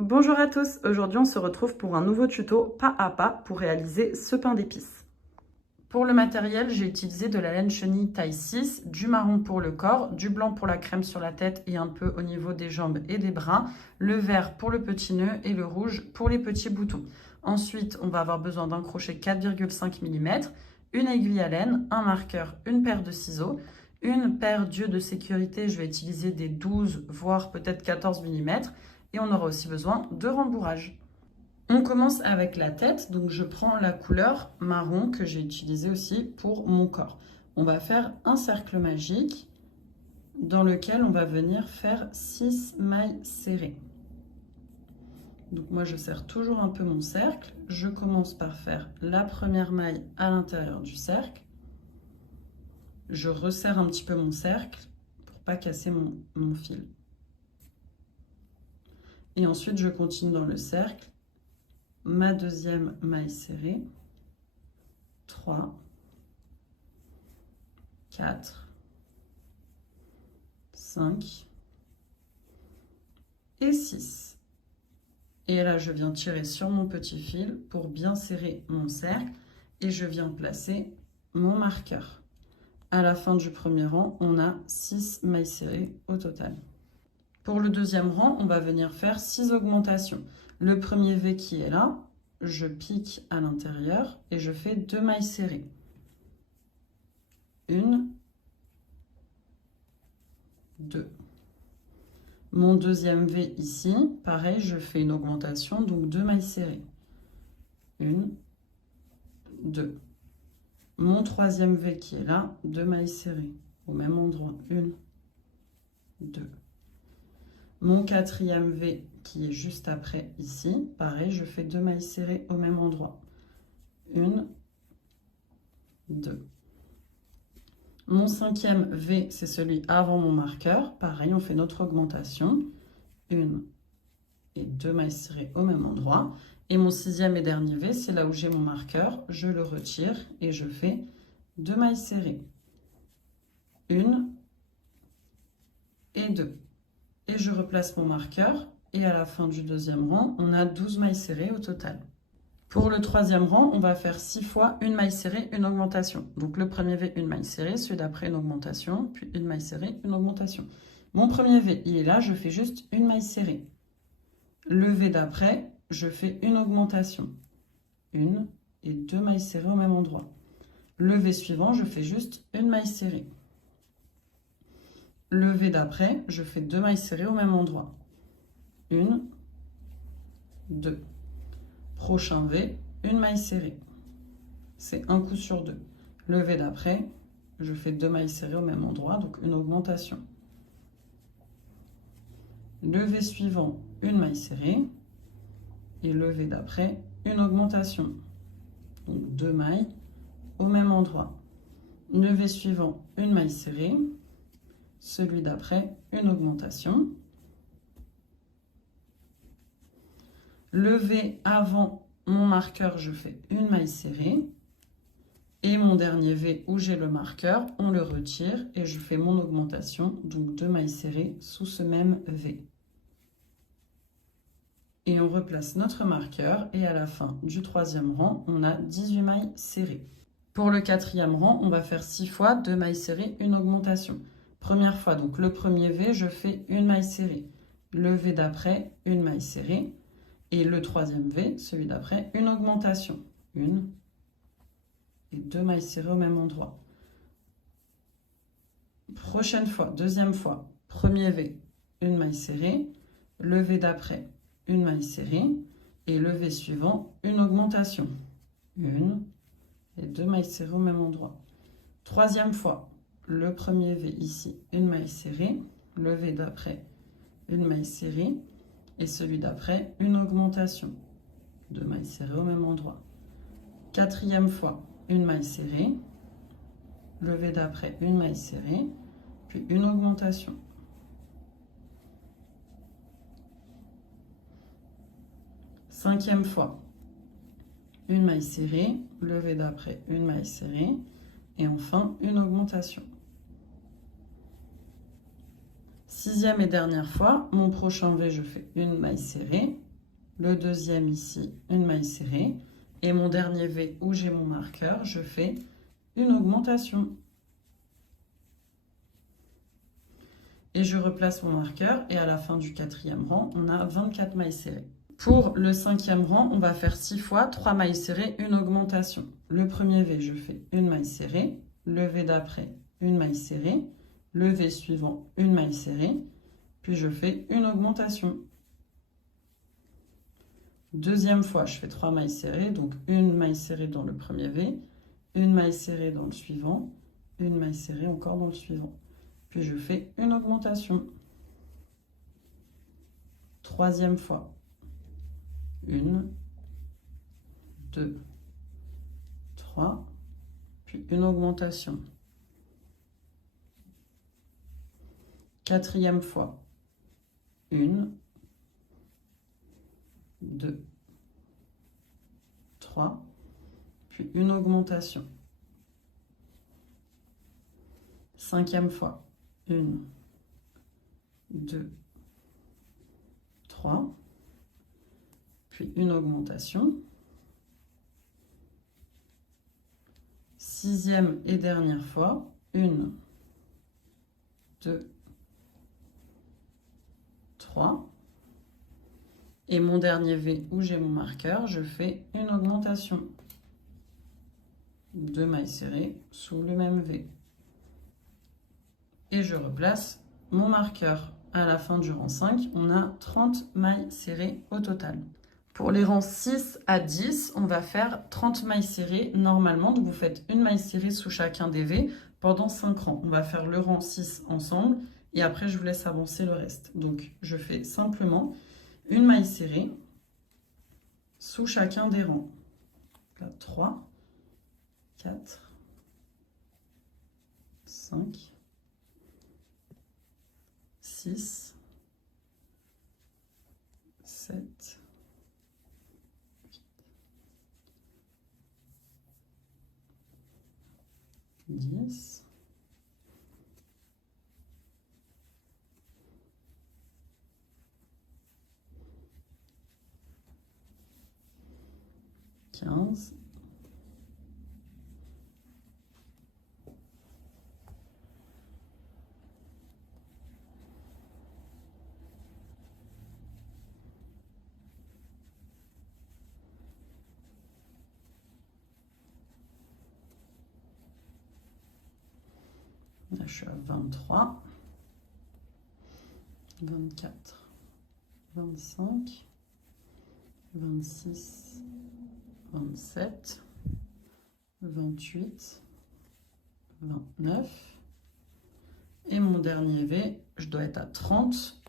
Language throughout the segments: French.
Bonjour à tous, aujourd'hui on se retrouve pour un nouveau tuto pas à pas pour réaliser ce pain d'épices. Pour le matériel, j'ai utilisé de la laine chenille taille 6, du marron pour le corps, du blanc pour la crème sur la tête et un peu au niveau des jambes et des bras, le vert pour le petit nœud et le rouge pour les petits boutons. Ensuite, on va avoir besoin d'un crochet 4,5 mm, une aiguille à laine, un marqueur, une paire de ciseaux, une paire d'yeux de sécurité, je vais utiliser des 12 voire peut-être 14 mm, et on aura aussi besoin de rembourrage. On commence avec la tête, donc je prends la couleur marron que j'ai utilisée aussi pour mon corps. On va faire un cercle magique dans lequel on va venir faire 6 mailles serrées. Donc moi je serre toujours un peu mon cercle. Je commence par faire la première maille à l'intérieur du cercle. Je resserre un petit peu mon cercle pour ne pas casser mon fil. Et ensuite je continue dans le cercle. Ma deuxième maille serrée, 3, 4, 5 et 6. Et là, je viens tirer sur mon petit fil pour bien serrer mon cercle et je viens placer mon marqueur. À la fin du premier rang, on a 6 mailles serrées au total. Pour le deuxième rang, on va venir faire 6 augmentations. Le premier V qui est là, je pique à l'intérieur et je fais 2 mailles serrées. 1, 2. Mon deuxième V ici, pareil, je fais une augmentation, donc 2 mailles serrées. 1, 2. Mon troisième V qui est là, 2 mailles serrées au même endroit. 1, 2. Mon quatrième V qui est juste après ici, pareil, je fais 2 mailles serrées au même endroit. 1, 2. Mon cinquième V, c'est celui avant mon marqueur. Pareil, on fait notre augmentation. 1 et 2 mailles serrées au même endroit. Et mon sixième et dernier V, c'est là où j'ai mon marqueur. Je le retire et je fais 2 mailles serrées. 1 et 2. Et je replace mon marqueur. Et à la fin du deuxième rang, on a 12 mailles serrées au total. Pour le troisième rang, on va faire 6 fois une maille serrée, une augmentation. Donc le premier V, une maille serrée, celui d'après, une augmentation, puis une maille serrée, une augmentation. Mon premier V, il est là, je fais juste une maille serrée. Le V d'après, je fais une augmentation. 1 et 2 mailles serrées au même endroit. Le V suivant, je fais juste une maille serrée. Le V d'après, je fais 2 mailles serrées au même endroit. 1, 2. Prochain V, une maille serrée. C'est un coup sur 2. Le V d'après, je fais 2 mailles serrées au même endroit, donc une augmentation. Le V suivant, une maille serrée. Et le V d'après, une augmentation. Donc 2 mailles au même endroit. Le V suivant, une maille serrée. Celui d'après, une augmentation. Le V avant mon marqueur, je fais une maille serrée. Et mon dernier V où j'ai le marqueur, on le retire et je fais mon augmentation, donc 2 mailles serrées sous ce même V. Et on replace notre marqueur et à la fin du troisième rang, on a 18 mailles serrées. Pour le quatrième rang, on va faire 6 fois 2 mailles serrées, une augmentation. Première fois, donc le premier V, je fais une maille serrée. Le V d'après, une maille serrée. Et le troisième V, celui d'après, une augmentation. 1 et 2 mailles serrées au même endroit. Prochaine fois, deuxième fois, premier V, une maille serrée. Le V d'après, une maille serrée. Et le V suivant, une augmentation. 1 et 2 mailles serrées au même endroit. Troisième fois, le premier V ici, une maille serrée. Le V d'après, une maille serrée. Et celui d'après, une augmentation. 2 mailles serrées au même endroit. Quatrième fois, une maille serrée. Le V d'après, une maille serrée. Puis une augmentation. Cinquième fois, une maille serrée. Le V d'après, une maille serrée. Et enfin, une augmentation. Sixième et dernière fois, mon prochain V, je fais une maille serrée. le deuxième ici, une maille serrée. Et mon dernier V où j'ai mon marqueur, je fais une augmentation. Et je replace mon marqueur et à la fin du quatrième rang, on a 24 mailles serrées. Pour le cinquième rang, on va faire 6 fois 3 mailles serrées, une augmentation. Le premier V, je fais une maille serrée. Le V d'après, une maille serrée. Le V suivant, une maille serrée. Puis je fais une augmentation. Deuxième fois, je fais 3 mailles serrées. Donc une maille serrée dans le premier V, une maille serrée dans le suivant, une maille serrée encore dans le suivant. Puis je fais une augmentation. Troisième fois. 1, 2, 3, puis une augmentation. Quatrième fois. 1, 2, 3, puis une augmentation. Cinquième fois. 1, 2, 3, puis une augmentation. Sixième et dernière fois. 1, 2, 3. Et mon dernier V où j'ai mon marqueur, je fais une augmentation. 2 mailles serrées sous le même V. Et je replace mon marqueur. À la fin du rang 5, on a 30 mailles serrées au total. Pour les rangs 6 à 10, on va faire 30 mailles serrées normalement. Donc vous faites une maille serrée sous chacun des V pendant 5 rangs. On va faire le rang 6 ensemble et après je vous laisse avancer le reste. Donc je fais simplement une maille serrée sous chacun des rangs. Là, 3, 4, 5, 6, 7, 10, 15, là, je suis à 23, 24, 25, 26, 27, 28, 29. Et mon dernier V, je dois être à 30.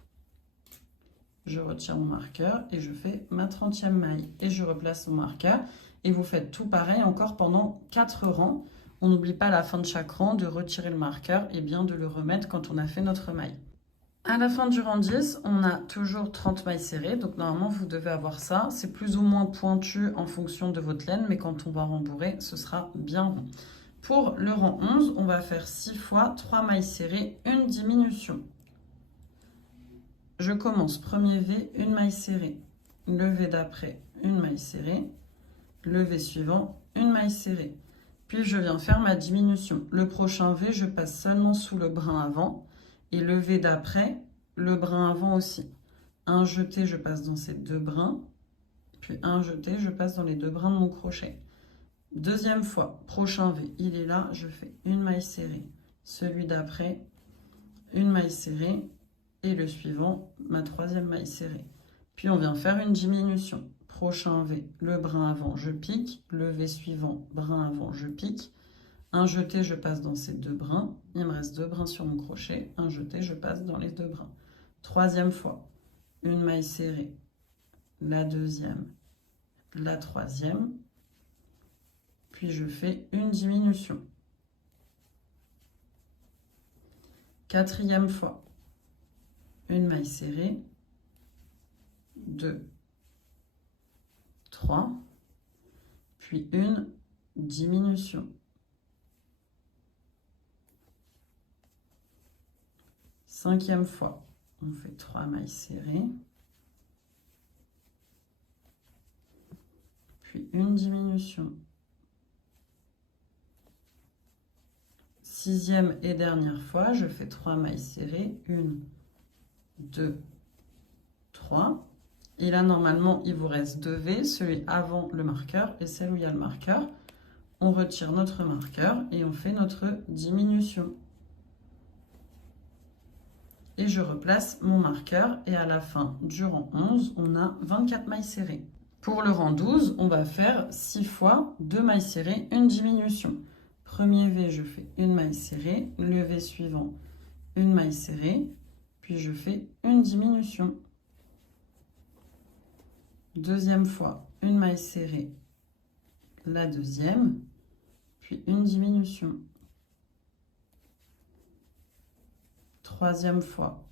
Je retire mon marqueur et je fais ma 30e maille. Et je replace mon marqueur. Et vous faites tout pareil encore pendant 4 rangs. On n'oublie pas à la fin de chaque rang de retirer le marqueur et bien de le remettre quand on a fait notre maille. À la fin du rang 10, on a toujours 30 mailles serrées. Donc normalement, vous devez avoir ça. C'est plus ou moins pointu en fonction de votre laine. Mais quand on va rembourrer, ce sera bien rond. Pour le rang 11, on va faire 6 fois 3 mailles serrées, une diminution. Je commence, premier V, une maille serrée. Le V d'après, une maille serrée. Le V suivant, une maille serrée. Puis je viens faire ma diminution. Le prochain V, je passe seulement sous le brin avant. Et le V d'après, le brin avant aussi. Un jeté, je passe dans ces deux brins. Puis un jeté, je passe dans les deux brins de mon crochet. Deuxième fois, prochain V, il est là, je fais une maille serrée. Celui d'après, une maille serrée. Et le suivant, ma troisième maille serrée. Puis on vient faire une diminution. Prochain V, le brin avant, je pique. Le V suivant, brin avant, je pique. Un jeté, je passe dans ces deux brins. Il me reste deux brins sur mon crochet. Un jeté, je passe dans les deux brins. Troisième fois, une maille serrée. La deuxième, la troisième. Puis je fais une diminution. Quatrième fois, une maille serrée. 2, 3, puis une diminution. Cinquième fois, on fait 3 mailles serrées. puis une diminution. 6e et dernière fois, je fais 3 mailles serrées, 1, 2, 3. Et là, normalement, il vous reste 2 V, celui avant le marqueur et celle où il y a le marqueur. On retire notre marqueur et on fait notre diminution. Et je replace mon marqueur et à la fin du rang 11, on a 24 mailles serrées. Pour le rang 12, on va faire 6 fois 2 mailles serrées, une diminution. Premier V, je fais une maille serrée, le V suivant, une maille serrée, puis je fais une diminution. Deuxième fois, une maille serrée, la deuxième, puis une diminution. Troisième fois,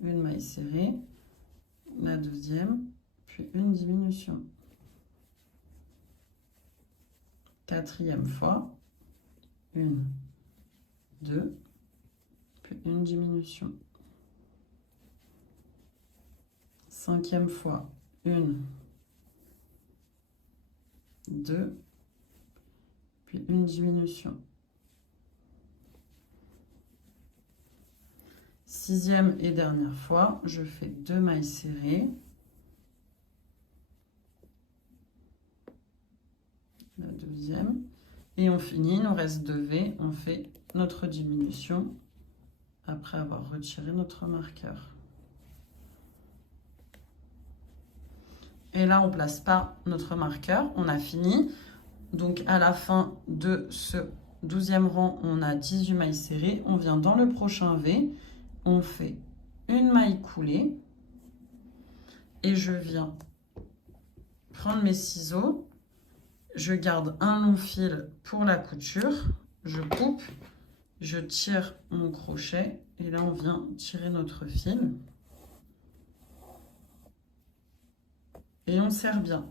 une maille serrée, la deuxième, puis une diminution. Quatrième fois, 1, 2, puis une diminution. Cinquième fois, 1, 2, puis une diminution. Sixième et dernière fois, je fais 2 mailles serrées. La deuxième. Et on finit, il nous reste 2 V, on fait notre diminution après avoir retiré notre marqueur. Et là, on ne place pas notre marqueur, on a fini. Donc à la fin de ce 12e rang, on a 18 mailles serrées. On vient dans le prochain V, on fait une maille coulée. Et je viens prendre mes ciseaux. Je garde un long fil pour la couture. Je coupe, je tire mon crochet. Et là, on vient tirer notre fil. Et on serre bien.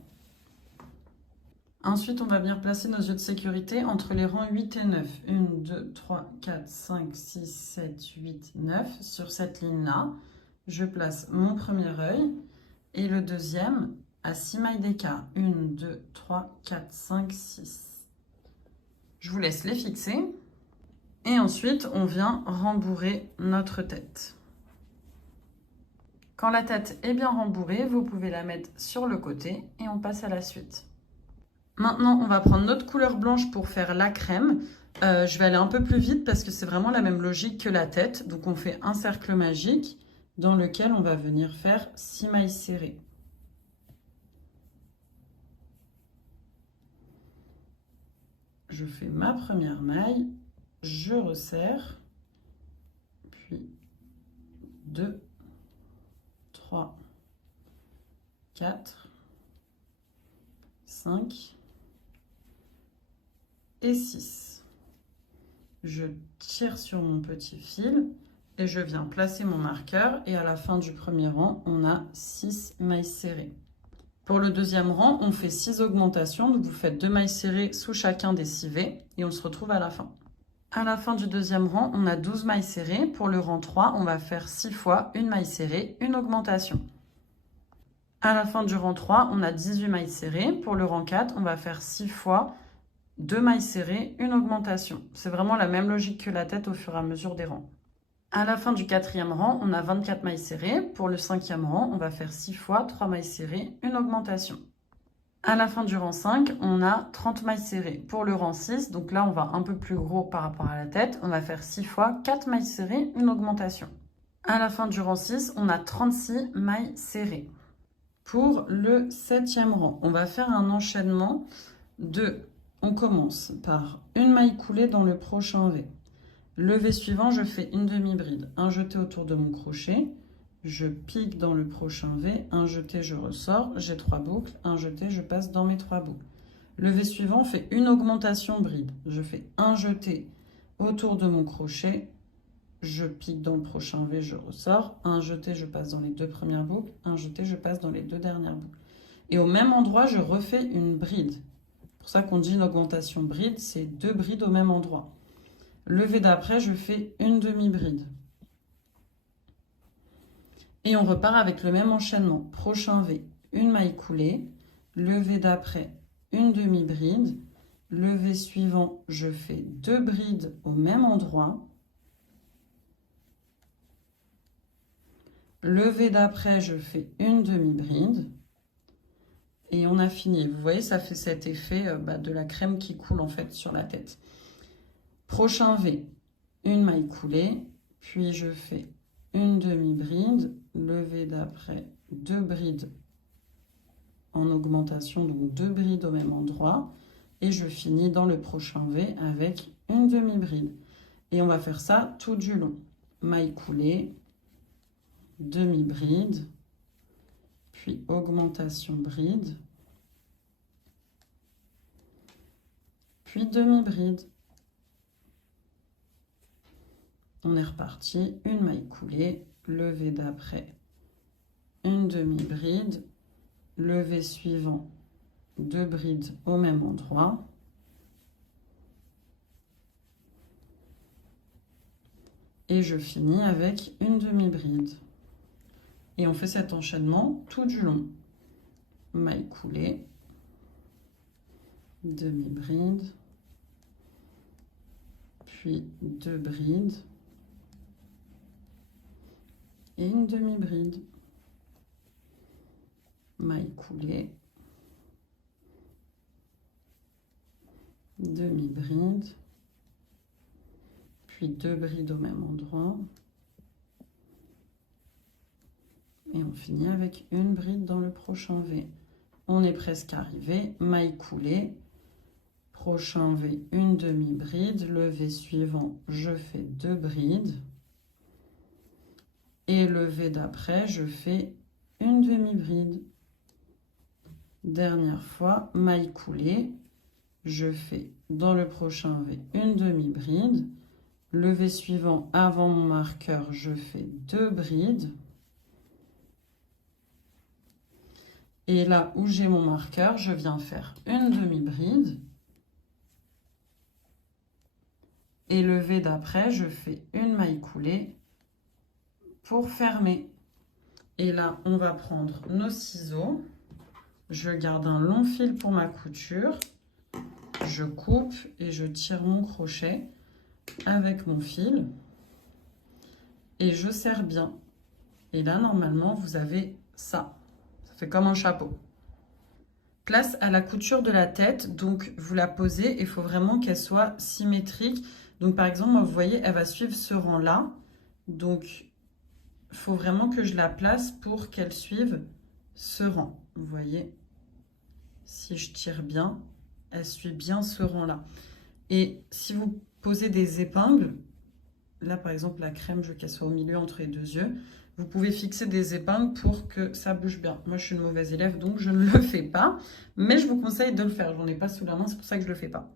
Ensuite, on va venir placer nos yeux de sécurité entre les rangs 8 et 9. 1, 2, 3, 4, 5, 6, 7, 8, 9. Sur cette ligne-là, je place mon premier œil et le deuxième à 6 mailles d'écart. 1, 2, 3, 4, 5, 6. Je vous laisse les fixer. Et ensuite, on vient rembourrer notre tête. Quand la tête est bien rembourrée, vous pouvez la mettre sur le côté et on passe à la suite. Maintenant, on va prendre notre couleur blanche pour faire la crème. Je vais aller un peu plus vite parce que c'est vraiment la même logique que la tête. Donc, on fait un cercle magique dans lequel on va venir faire 6 mailles serrées. Je fais ma première maille, je resserre, puis 2, 3, 4, 5 et 6. Je tire sur mon petit fil et je viens placer mon marqueur et à la fin du premier rang, on a 6 mailles serrées. Pour le deuxième rang, on fait 6 augmentations, donc vous faites 2 mailles serrées sous chacun des 6 V et on se retrouve à la fin. À la fin du deuxième rang, on a 12 mailles serrées. Pour le rang 3, on va faire 6 fois une maille serrée, une augmentation. À la fin du rang 3, on a 18 mailles serrées. Pour le rang 4, on va faire 6 fois 2 mailles serrées, une augmentation. C'est vraiment la même logique que la tête au fur et à mesure des rangs. À la fin du quatrième rang, on a 24 mailles serrées. Pour le cinquième rang, on va faire 6 fois 3 mailles serrées, une augmentation. À la fin du rang 5, on a 30 mailles serrées. Pour le rang 6, donc là, on va un peu plus gros par rapport à la tête. On va faire 6 fois 4 mailles serrées, une augmentation. À la fin du rang 6, on a 36 mailles serrées. Pour le 7e rang, on va faire un enchaînement de... On commence par une maille coulée dans le prochain V. Le V suivant, je fais une demi-bride. Un jeté autour de mon crochet. Je pique dans le prochain V. Un jeté, je ressors. J'ai 3 boucles. Un jeté, je passe dans mes 3 boucles. Le V suivant fait une augmentation bride. Je fais un jeté autour de mon crochet. Je pique dans le prochain V, je ressors. Un jeté, je passe dans les 2 premières boucles. Un jeté, je passe dans les 2 dernières boucles. Et au même endroit, je refais une bride. C'est pour ça qu'on dit une augmentation bride, c'est 2 brides au même endroit. Le V d'après, je fais une demi-bride. Et on repart avec le même enchaînement. Prochain V, une maille coulée, levé d'après, une demi-bride, levé suivant, je fais 2 brides au même endroit, levé d'après, je fais une demi-bride, et on a fini. Vous voyez, ça fait cet effet de la crème qui coule en fait sur la tête. Prochain V, une maille coulée, puis je fais une demi-bride, levé d'après, 2 brides en augmentation, donc 2 brides au même endroit, et je finis dans le prochain V avec une demi-bride. Et on va faire ça tout du long. Maille coulée, demi-bride, puis augmentation bride, puis demi-bride. On est reparti, une maille coulée, levé d'après, une demi-bride, levé suivant, 2 brides au même endroit. Et je finis avec une demi-bride. Et on fait cet enchaînement tout du long. Maille coulée, demi-bride, puis 2 brides et une demi-bride. Maille coulée, demi-bride, puis 2 brides au même endroit. Et on finit avec une bride dans le prochain V. On est presque arrivé, maille coulée, prochain V, une demi-bride, le V suivant, je fais 2 brides. Et le V d'après, je fais une demi-bride. Dernière fois, maille coulée, je fais dans le prochain V une demi-bride. Le V suivant, avant mon marqueur, je fais 2 brides. Et là où j'ai mon marqueur, je viens faire une demi-bride. Et le V d'après, je fais une maille coulée pour fermer. Et là, on va prendre nos ciseaux. Je garde un long fil pour ma couture. Je coupe et je tire mon crochet avec mon fil. Et je serre bien. Et là, normalement, vous avez ça. Ça fait comme un chapeau. Place à la couture de la tête. Donc, vous la posez et il faut vraiment qu'elle soit symétrique. Donc, par exemple, moi, vous voyez, elle va suivre ce rang-là. Donc, il faut vraiment que je la place pour qu'elle suive ce rang. Vous voyez, si je tire bien, elle suit bien ce rang-là. Et si vous posez des épingles, là, par exemple, la crème, je veux qu'elle soit au milieu entre les 2 yeux. Vous pouvez fixer des épingles pour que ça bouge bien. Moi, je suis une mauvaise élève, donc je ne le fais pas. Mais je vous conseille de le faire. Je n'en ai pas sous la main, c'est pour ça que je ne le fais pas.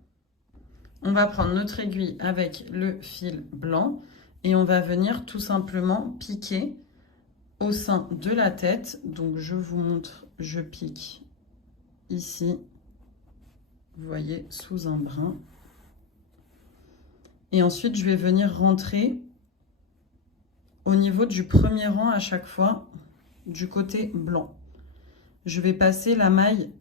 On va prendre notre aiguille avec le fil blanc et on va venir tout simplement piquer au sein de la tête. Donc, je vous montre, je pique ici, vous voyez, sous un brin. Et ensuite, je vais venir rentrer au niveau du premier rang à chaque fois du côté blanc. Je vais passer la maille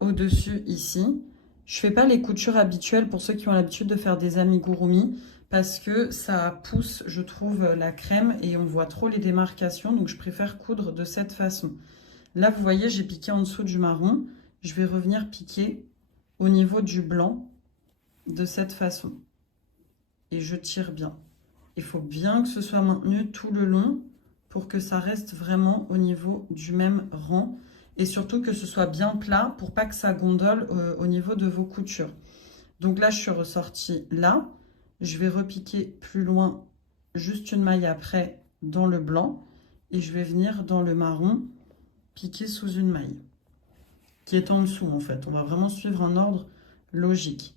au-dessus ici. Je ne fais pas les coutures habituelles pour ceux qui ont l'habitude de faire des amigurumi parce que ça pousse, je trouve, la crème et on voit trop les démarcations. Donc, je préfère coudre de cette façon. Là, vous voyez, j'ai piqué en dessous du marron. Je vais revenir piquer au niveau du blanc de cette façon. Et je tire bien. Il faut bien que ce soit maintenu tout le long pour que ça reste vraiment au niveau du même rang. Et surtout que ce soit bien plat pour pas que ça gondole au niveau de vos coutures. Donc là, je suis ressortie là. Je vais repiquer plus loin, juste une maille après dans le blanc. Et je vais venir dans le marron, piquer sous une maille qui est en dessous en fait. On va vraiment suivre un ordre logique.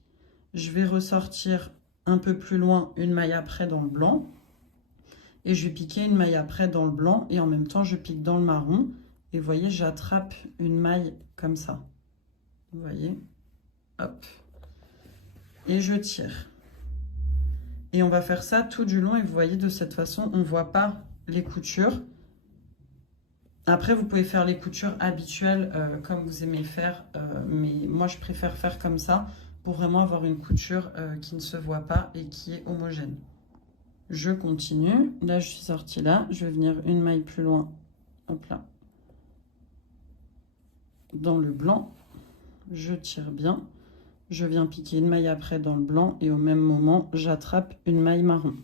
Je vais ressortir un peu plus loin une maille après dans le blanc. Et je vais piquer une maille après dans le blanc. Et en même temps, je pique dans le marron. Et vous voyez, j'attrape une maille comme ça. Vous voyez? Hop. Et je tire. Et on va faire ça tout du long. Et vous voyez, de cette façon, on ne voit pas les coutures. Après, vous pouvez faire les coutures habituelles comme vous aimez faire, mais moi, je préfère faire comme ça pour vraiment avoir une couture qui ne se voit pas et qui est homogène. Je continue. Là, je suis sortie là. Je vais venir une maille plus loin. Hop là. Dans le blanc. Je tire bien. Je viens piquer une maille après dans le blanc et au même moment, j'attrape une maille marron.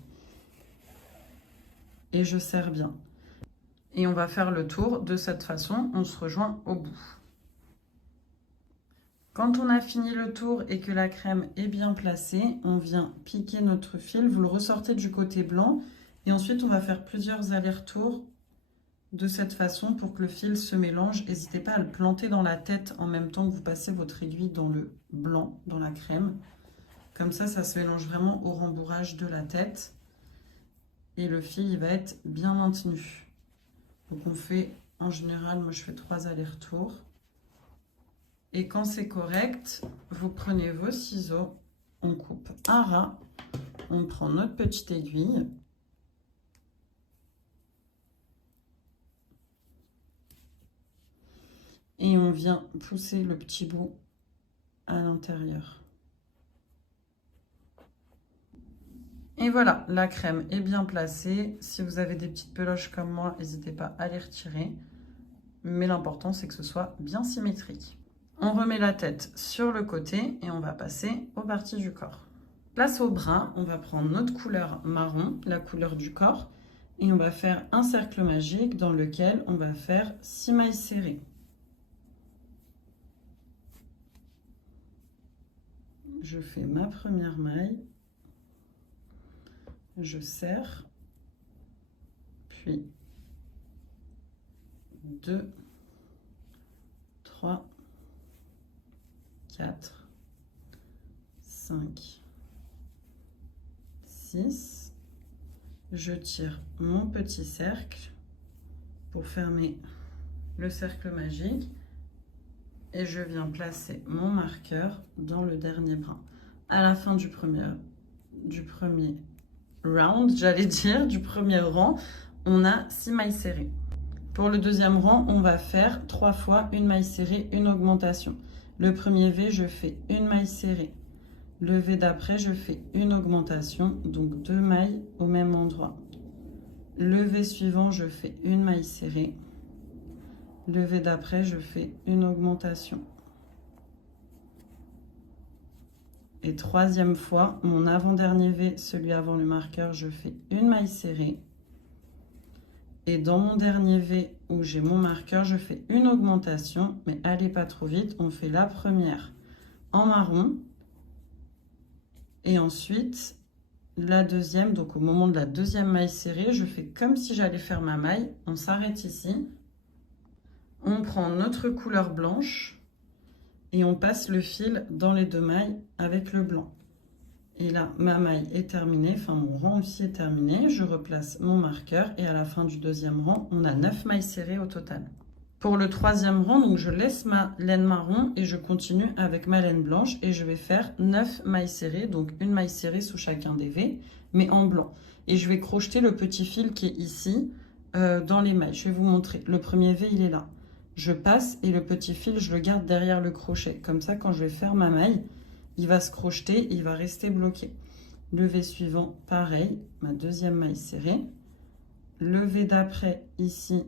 Et je serre bien. Et on va faire le tour de cette façon. On se rejoint au bout. Quand on a fini le tour et que la crème est bien placée, on vient piquer notre fil. Vous le ressortez du côté blanc et ensuite on va faire plusieurs allers-retours de cette façon pour que le fil se mélange. N'hésitez pas à le planter dans la tête en même temps que vous passez votre aiguille dans le blanc, dans la crème. Comme ça, ça se mélange vraiment au rembourrage de la tête et le fil il va être bien maintenu. Donc on fait, en général, moi je fais 3 allers-retours. Et quand c'est correct, vous prenez vos ciseaux, on coupe un ras, on prend notre petite aiguille. Et on vient pousser le petit bout à l'intérieur. Et voilà, la crème est bien placée. Si vous avez des petites peloches comme moi, n'hésitez pas à les retirer. Mais l'important, c'est que ce soit bien symétrique. On remet la tête sur le côté et on va passer aux parties du corps. Place au bras, on va prendre notre couleur marron, la couleur du corps, et on va faire un cercle magique dans lequel on va faire 6 mailles serrées. Je fais ma première maille, je serre, puis 2, 3, 4, 5, 6. Je tire mon petit cercle pour fermer le cercle magique et je viens placer mon marqueur dans le dernier brin. À la fin du premier round, j'allais dire, du premier rang, on a 6 mailles serrées. Pour le deuxième rang, on va faire 3 fois une maille serrée, une augmentation. Le premier V, je fais une maille serrée. Le V d'après, je fais une augmentation, donc 2 mailles au même endroit. Le V suivant, je fais une maille serrée. Le V d'après, je fais une augmentation. Et troisième fois, mon avant-dernier V, celui avant le marqueur, je fais une maille serrée. Et dans mon dernier V où j'ai mon marqueur, je fais une augmentation, mais allez pas trop vite, on fait la première en marron. Et ensuite, la deuxième, donc au moment de la deuxième maille serrée, je fais comme si j'allais faire ma maille. On s'arrête ici. On prend notre couleur blanche et on passe le fil dans les 2 mailles avec le blanc. Et là, ma maille est terminée, enfin mon rang aussi est terminé. Je replace mon marqueur et à la fin du deuxième rang, on a 9 mailles serrées au total. Pour le troisième rang, donc je laisse ma laine marron et je continue avec ma laine blanche et je vais faire 9 mailles serrées, donc une maille serrée sous chacun des V, mais en blanc. Et je vais crocheter le petit fil qui est ici dans les mailles. Je vais vous montrer. Le premier V, il est là. Je passe et le petit fil, je le garde derrière le crochet. Comme ça, quand je vais faire ma maille, il va se crocheter et il va rester bloqué. Le V suivant, pareil, ma deuxième maille serrée. Le V d'après, ici,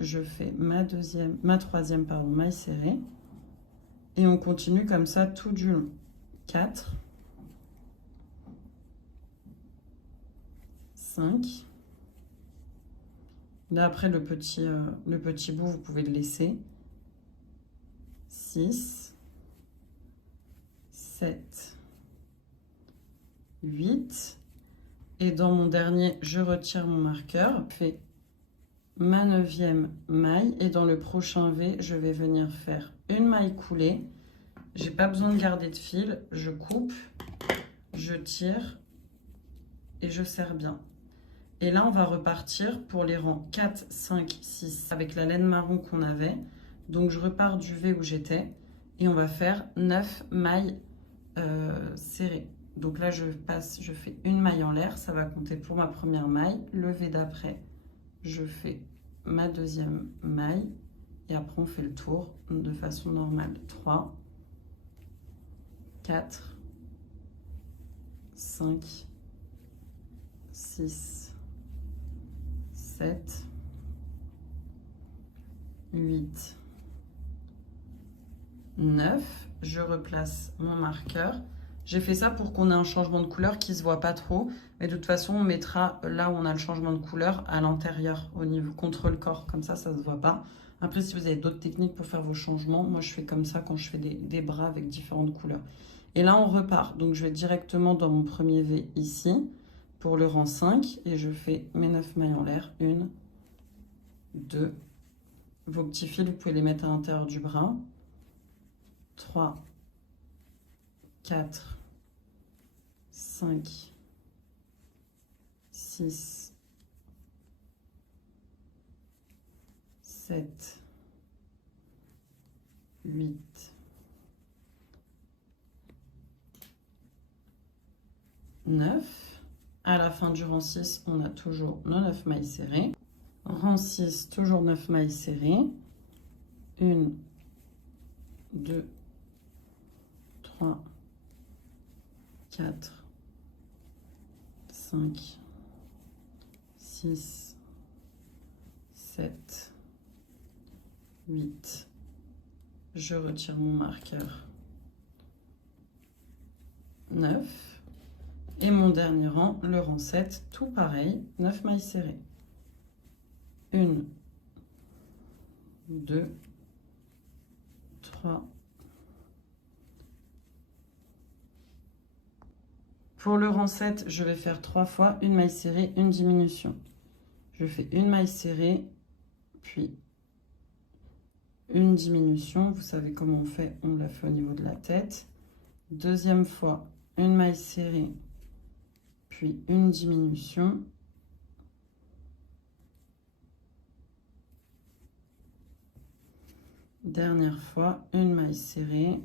je fais ma troisième maille serrée. Et on continue comme ça tout du long. 4, 5. Là, après, le petit bout, vous pouvez le laisser. 6, 7, 8. Et dans mon dernier, je retire mon marqueur. Je fais ma 9e maille. Et dans le prochain V, je vais venir faire une maille coulée. J'ai pas besoin de garder de fil. Je coupe, je tire et je serre bien. Et là, on va repartir pour les rangs 4, 5, 6 avec la laine marron qu'on avait. Donc, je repars du V où j'étais et on va faire 9 mailles serrées. Donc là, je fais une maille en l'air. Ça va compter pour ma première maille. Le V d'après, je fais ma deuxième maille et après on fait le tour de façon normale. 3, 4, 5, 6, 7, 8, 9. Je replace mon marqueur. J'ai fait ça pour qu'on ait un changement de couleur qui ne se voit pas trop. Mais de toute façon, on mettra là où on a le changement de couleur à l'intérieur, au niveau contre le corps. Comme ça ne se voit pas. Après, si vous avez d'autres techniques pour faire vos changements, moi je fais comme ça quand je fais des bras avec différentes couleurs. Et là, on repart. Donc, je vais directement dans mon premier V ici pour le rang 5. Et je fais mes 9 mailles en l'air. 1, 2. Vos petits fils, vous pouvez les mettre à l'intérieur du bras. 3, 4, 5, 6, 7, 8, 9. À la fin du rang 6, on a toujours nos 9 mailles serrées. Rang 6, toujours 9 mailles serrées. 1, 2, 3, 4, 5, 6, 7, 8. Je retire mon marqueur. 9. Et mon dernier rang, le rang 7, tout pareil, 9 mailles serrées. 1, 2, 3. Pour le rang 7, je vais faire 3 fois une maille serrée, une diminution. Je fais une maille serrée, puis une diminution. Vous savez comment on fait, on la fait au niveau de la tête. Deuxième fois, une maille serrée, puis une diminution. Dernière fois, une maille serrée.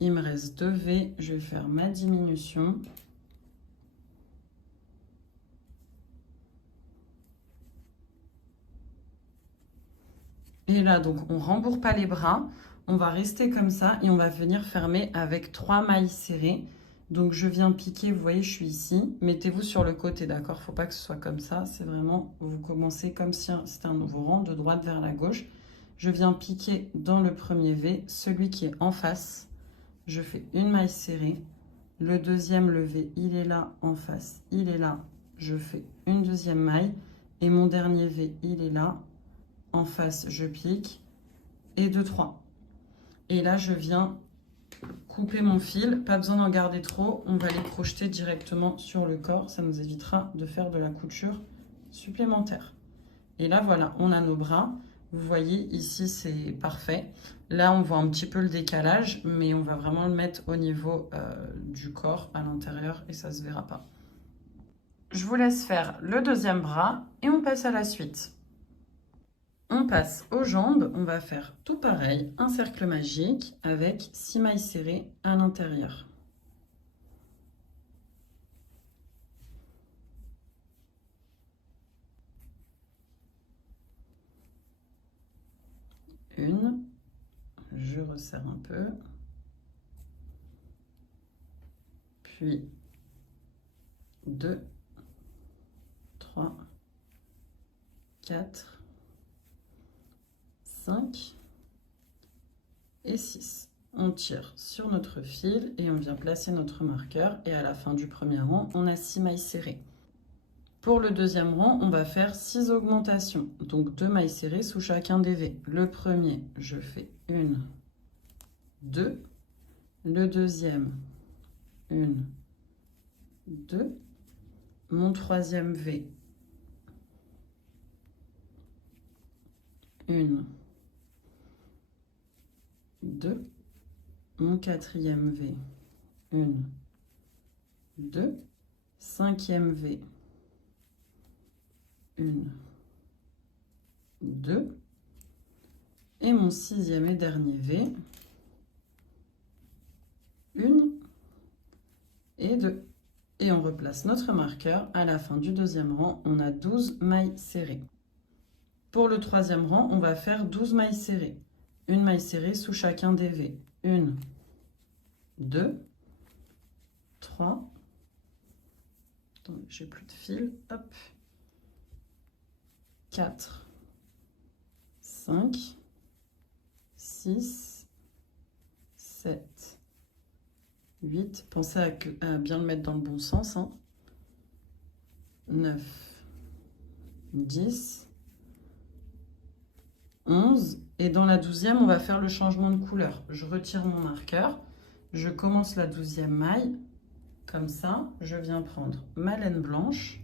Il me reste 2 V, je vais faire ma diminution. Et là, donc, on rembourre pas les bras. On va rester comme ça et on va venir fermer avec 3 mailles serrées. Donc, je viens piquer, vous voyez, je suis ici. Mettez-vous sur le côté, d'accord? Faut pas que ce soit comme ça. C'est vraiment, vous commencez comme si c'était un nouveau rang, de droite vers la gauche. Je viens piquer dans le premier V, celui qui est en face. Je fais une maille serrée. Le deuxième levé, il est là en face, il est là. Je fais une deuxième maille. Et mon dernier V, il est là. En face, je pique. Et 2, 3. Et là, je viens couper mon fil. Pas besoin d'en garder trop. On va les projeter directement sur le corps. Ça nous évitera de faire de la couture supplémentaire. Et là, voilà, on a nos bras. Vous voyez, ici, c'est parfait. Là, on voit un petit peu le décalage, mais on va vraiment le mettre au niveau du corps, à l'intérieur, et ça ne se verra pas. Je vous laisse faire le deuxième bras et on passe à la suite. On passe aux jambes. On va faire tout pareil, un cercle magique avec 6 mailles serrées à l'intérieur. Une, je resserre un peu, puis 2, 3, 4, 5 et 6. On tire sur notre fil et on vient placer notre marqueur. Et à la fin du premier rang, on a 6 mailles serrées. Pour le deuxième rang, on va faire 6 augmentations. Donc 2 mailles serrées sous chacun des V. Le premier, je fais 1, 2. Le deuxième, 1, 2. Mon troisième V, 1, 2. Mon quatrième V, 1, 2. Cinquième V, 1, 2. Et mon sixième et dernier V, 1 et 2. Et on replace notre marqueur. À la fin du deuxième rang, on a 12 mailles serrées. Pour le troisième rang, on va faire 12 mailles serrées. Une maille serrée sous chacun des V. 1, 2, 3. Attendez, j'ai plus de fil. Hop. 4, 5, 6, 7, 8. Pensez à bien le mettre dans le bon sens. 9, 10, 11. Et dans la 12e, on va faire le changement de couleur. Je retire mon marqueur. Je commence la 12e maille. Comme ça, je viens prendre ma laine blanche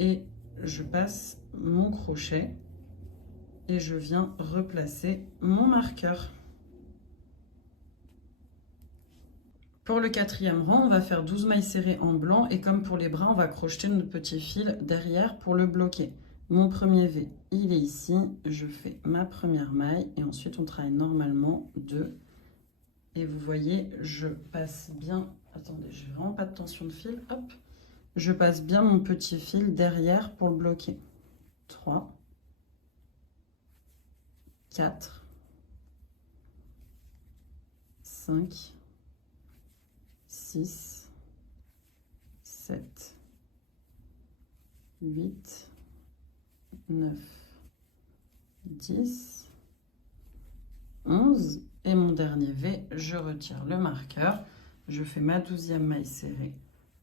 et je passe mon crochet et je viens replacer mon marqueur. Pour le quatrième rang, on va faire 12 mailles serrées en blanc et comme pour les bras, on va crocheter notre petit fil derrière pour le bloquer. Mon premier V, il est ici. Je fais ma première maille et ensuite on travaille normalement 2. Et vous voyez, je passe bien... Attendez, j'ai vraiment pas de tension de fil. Hop, je passe bien mon petit fil derrière pour le bloquer. 3, 4, 5, 6, 7, 8, 9, 10, 11. Et mon dernier V, je retire le marqueur. Je fais ma 12e maille serrée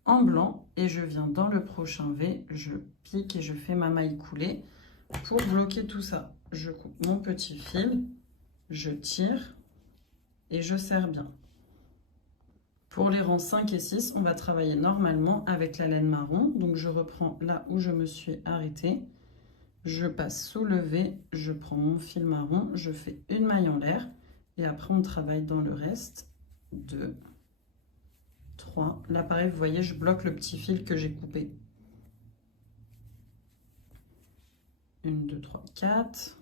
en blanc et je viens dans le prochain V, je pique et je fais ma maille coulée pour bloquer tout ça. Je coupe mon petit fil, je tire et je serre bien. Pour les rangs 5 et 6, on va travailler normalement avec la laine marron. Donc je reprends là où je me suis arrêtée. Je passe sous le V, je prends mon fil marron, je fais une maille en l'air et après on travaille dans le reste. 2, 3. Là, pareil, vous voyez, je bloque le petit fil que j'ai coupé. 1, 2, 3, 4,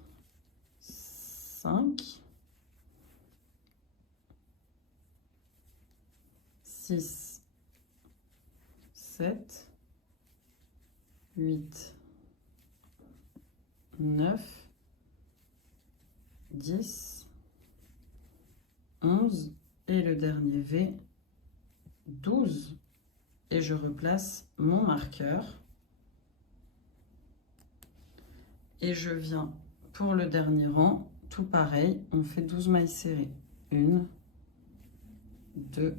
5, 6, 7, 8, 9, 10, 11 et le dernier V, 12. Et je replace mon marqueur. Et je viens pour le dernier rang, tout pareil, on fait 12 mailles serrées. 1, 2,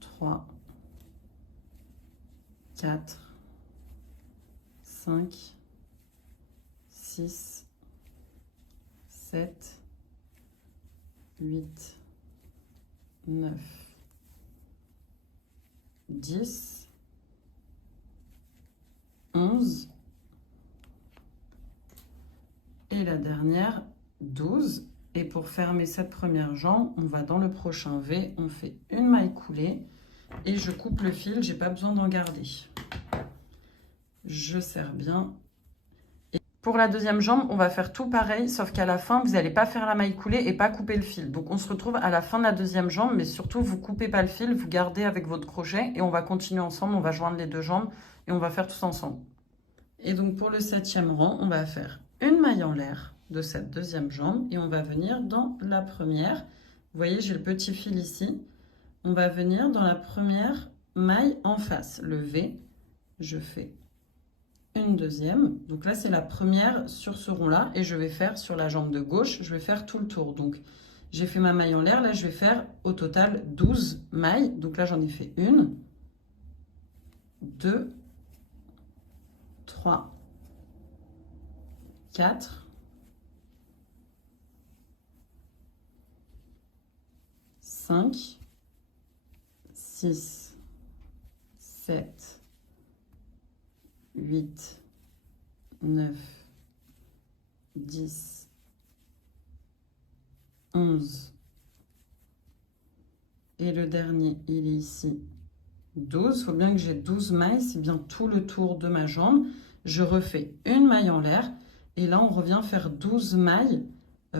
3, 4, 5, 6, 7, 8, 9, 10, 11 et la dernière 12. Et pour fermer cette première jambe, on va dans le prochain V, on fait une maille coulée et je coupe le fil, j'ai pas besoin d'en garder. Je serre bien. Et pour la deuxième jambe, on va faire tout pareil, sauf qu'à la fin, vous n'allez pas faire la maille coulée et pas couper le fil. Donc on se retrouve à la fin de la deuxième jambe, mais surtout vous coupez pas le fil, vous gardez avec votre crochet et on va continuer ensemble, on va joindre les deux jambes et on va faire tous ensemble. Et donc pour le 7e rang, on va faire une maille en l'air de cette deuxième jambe et on va venir dans la première. Vous voyez, j'ai le petit fil ici. On va venir dans la première maille en face, le V. Je fais une deuxième. Donc là, c'est la première sur ce rond-là et je vais faire sur la jambe de gauche, je vais faire tout le tour. Donc j'ai fait ma maille en l'air, là je vais faire au total 12 mailles. Donc là, j'en ai fait 1, 2, 3, 4, 5, 6, 7, 8, 9, 10, 11. Et le dernier, il est ici, 12. Il faut bien que j'ai 12 mailles, c'est bien tout le tour de ma jambe. Je refais une maille en l'air. Et là, on revient faire 12 mailles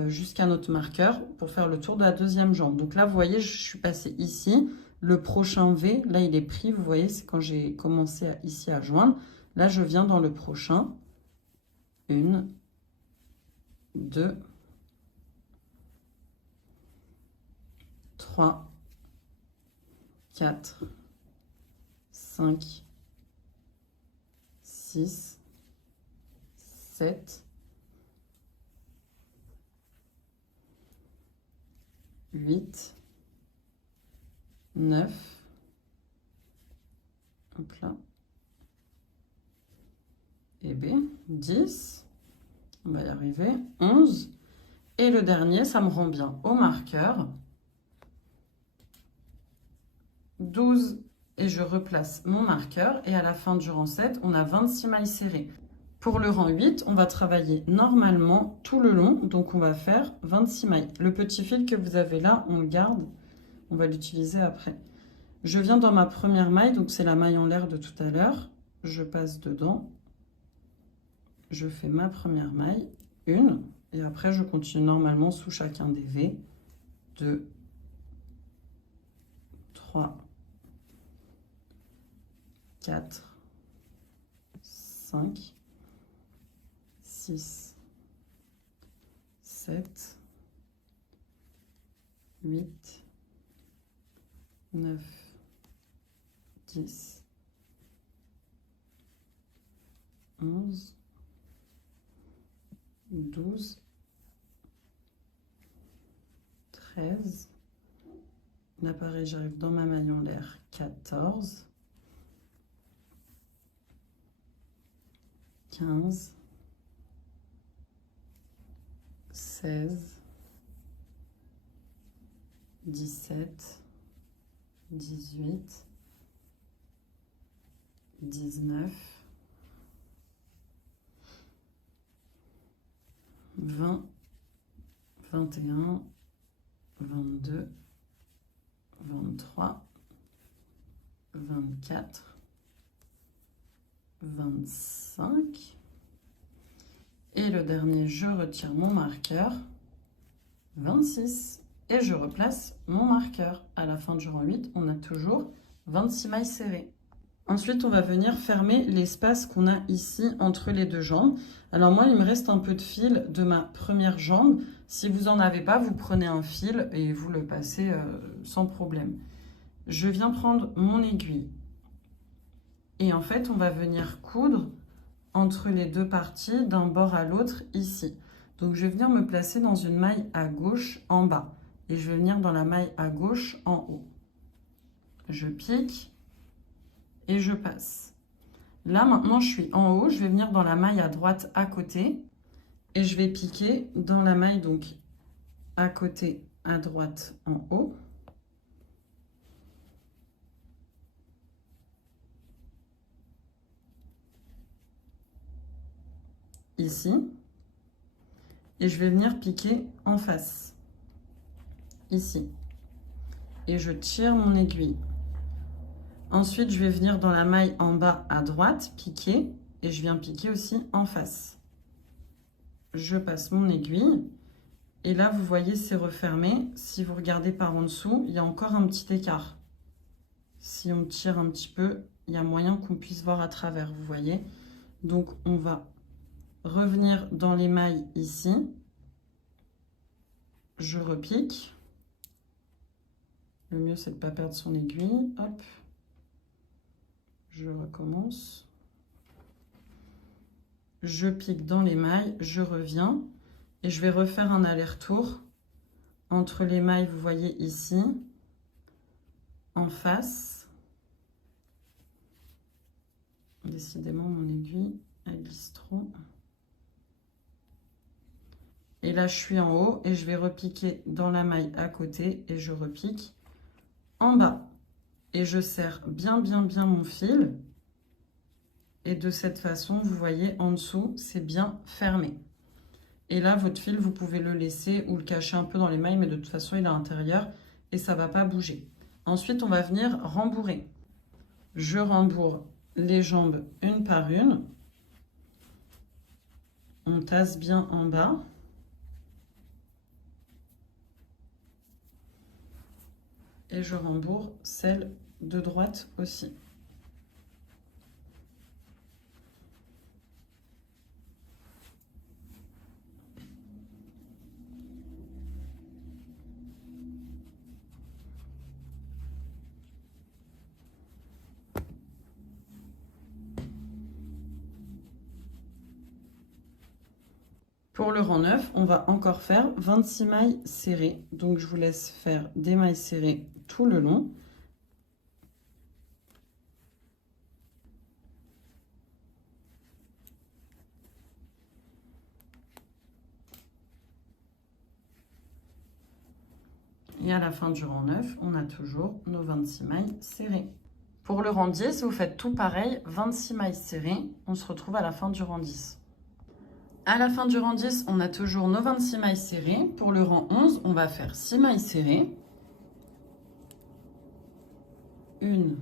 jusqu'à notre marqueur pour faire le tour de la deuxième jambe. Donc là, vous voyez, je suis passée ici. Le prochain V, là, il est pris. Vous voyez, c'est quand j'ai commencé ici à joindre. Là, je viens dans le prochain. 1, 2, 3, 4, 5, 6, 7, 8, 9, hop là, et B, 10, on va y arriver, 11, et le dernier, ça me rend bien au marqueur, 12, et je replace mon marqueur, et à la fin du rang 7, on a 26 mailles serrées. Pour le rang 8, on va travailler normalement tout le long, donc on va faire 26 mailles. Le petit fil que vous avez là, on le garde, on va l'utiliser après. Je viens dans ma première maille, donc c'est la maille en l'air de tout à l'heure. Je passe dedans, je fais ma première maille, une, et après je continue normalement sous chacun des V. 2, 3, 4, 5, 6, 7, 8, 9, 10, 11, 12, 13. Là, pareil, j'arrive dans ma maille en l'air, 14, 15, 16, 17, 18, 19, 20, 21, 22, 23, 24, 25. Et le dernier, je retire mon marqueur, 26. Et je replace mon marqueur. À la fin du rang 8, on a toujours 26 mailles serrées. Ensuite, on va venir fermer l'espace qu'on a ici entre les deux jambes. Alors moi, il me reste un peu de fil de ma première jambe. Si vous n'en avez pas, vous prenez un fil et vous le passez sans problème. Je viens prendre mon aiguille. Et en fait, on va venir coudre entre les deux parties d'un bord à l'autre ici. Donc, je vais venir me placer dans une maille à gauche en bas. Et je vais venir dans la maille à gauche en haut. Je pique et je passe. Là, maintenant, je suis en haut. Je vais venir dans la maille à droite à côté. Et je vais piquer dans la maille donc à côté, à droite, en haut. Ici. Et je vais venir piquer en face. Ici. Et je tire mon aiguille. Ensuite, je vais venir dans la maille en bas à droite, piquer, et je viens piquer aussi en face. Je passe mon aiguille, et là, vous voyez, c'est refermé. Si vous regardez par en dessous, il y a encore un petit écart. Si on tire un petit peu, il y a moyen qu'on puisse voir à travers, vous voyez. Donc, on va revenir dans les mailles ici. Je repique. Le mieux, c'est de ne pas perdre son aiguille. Hop. Je recommence. Je pique dans les mailles, je reviens et je vais refaire un aller-retour entre les mailles, vous voyez ici, en face. Décidément, mon aiguille, elle glisse trop. Et là, je suis en haut et je vais repiquer dans la maille à côté et je repique en bas. Et je serre bien mon fil. Et de cette façon, vous voyez, en dessous, c'est bien fermé. Et là, votre fil, vous pouvez le laisser ou le cacher un peu dans les mailles, mais de toute façon, il est à l'intérieur et ça ne va pas bouger. Ensuite, on va venir rembourrer. Je rembourre les jambes une par une. On tasse bien en bas. Et je rembourre celle de droite aussi. Pour le rang 9, on va encore faire 26 mailles serrées. Donc, je vous laisse faire des mailles serrées tout le long. Et à la fin du rang 9, on a toujours nos 26 mailles serrées. Pour le rang 10, vous faites tout pareil, 26 mailles serrées. On se retrouve à la fin du rang 10. À la fin du rang 10, on a toujours nos 26 mailles serrées. Pour le rang 11, on va faire 6 mailles serrées. 1,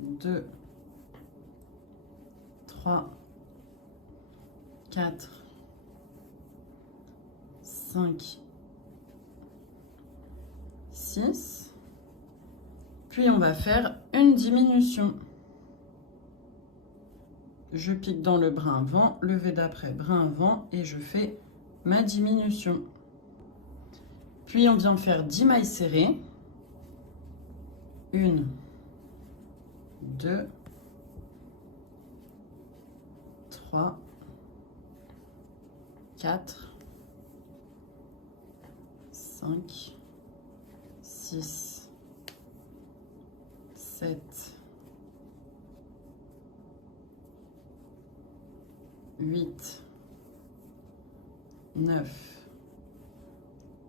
2, 3, 4, 5, 6. Puis on va faire une diminution. Je pique dans le brin avant, levé d'après brin avant et je fais ma diminution. Puis on vient faire 10 mailles serrées. 1, 2, 3, 4, 5, 6, 7, 8, 9,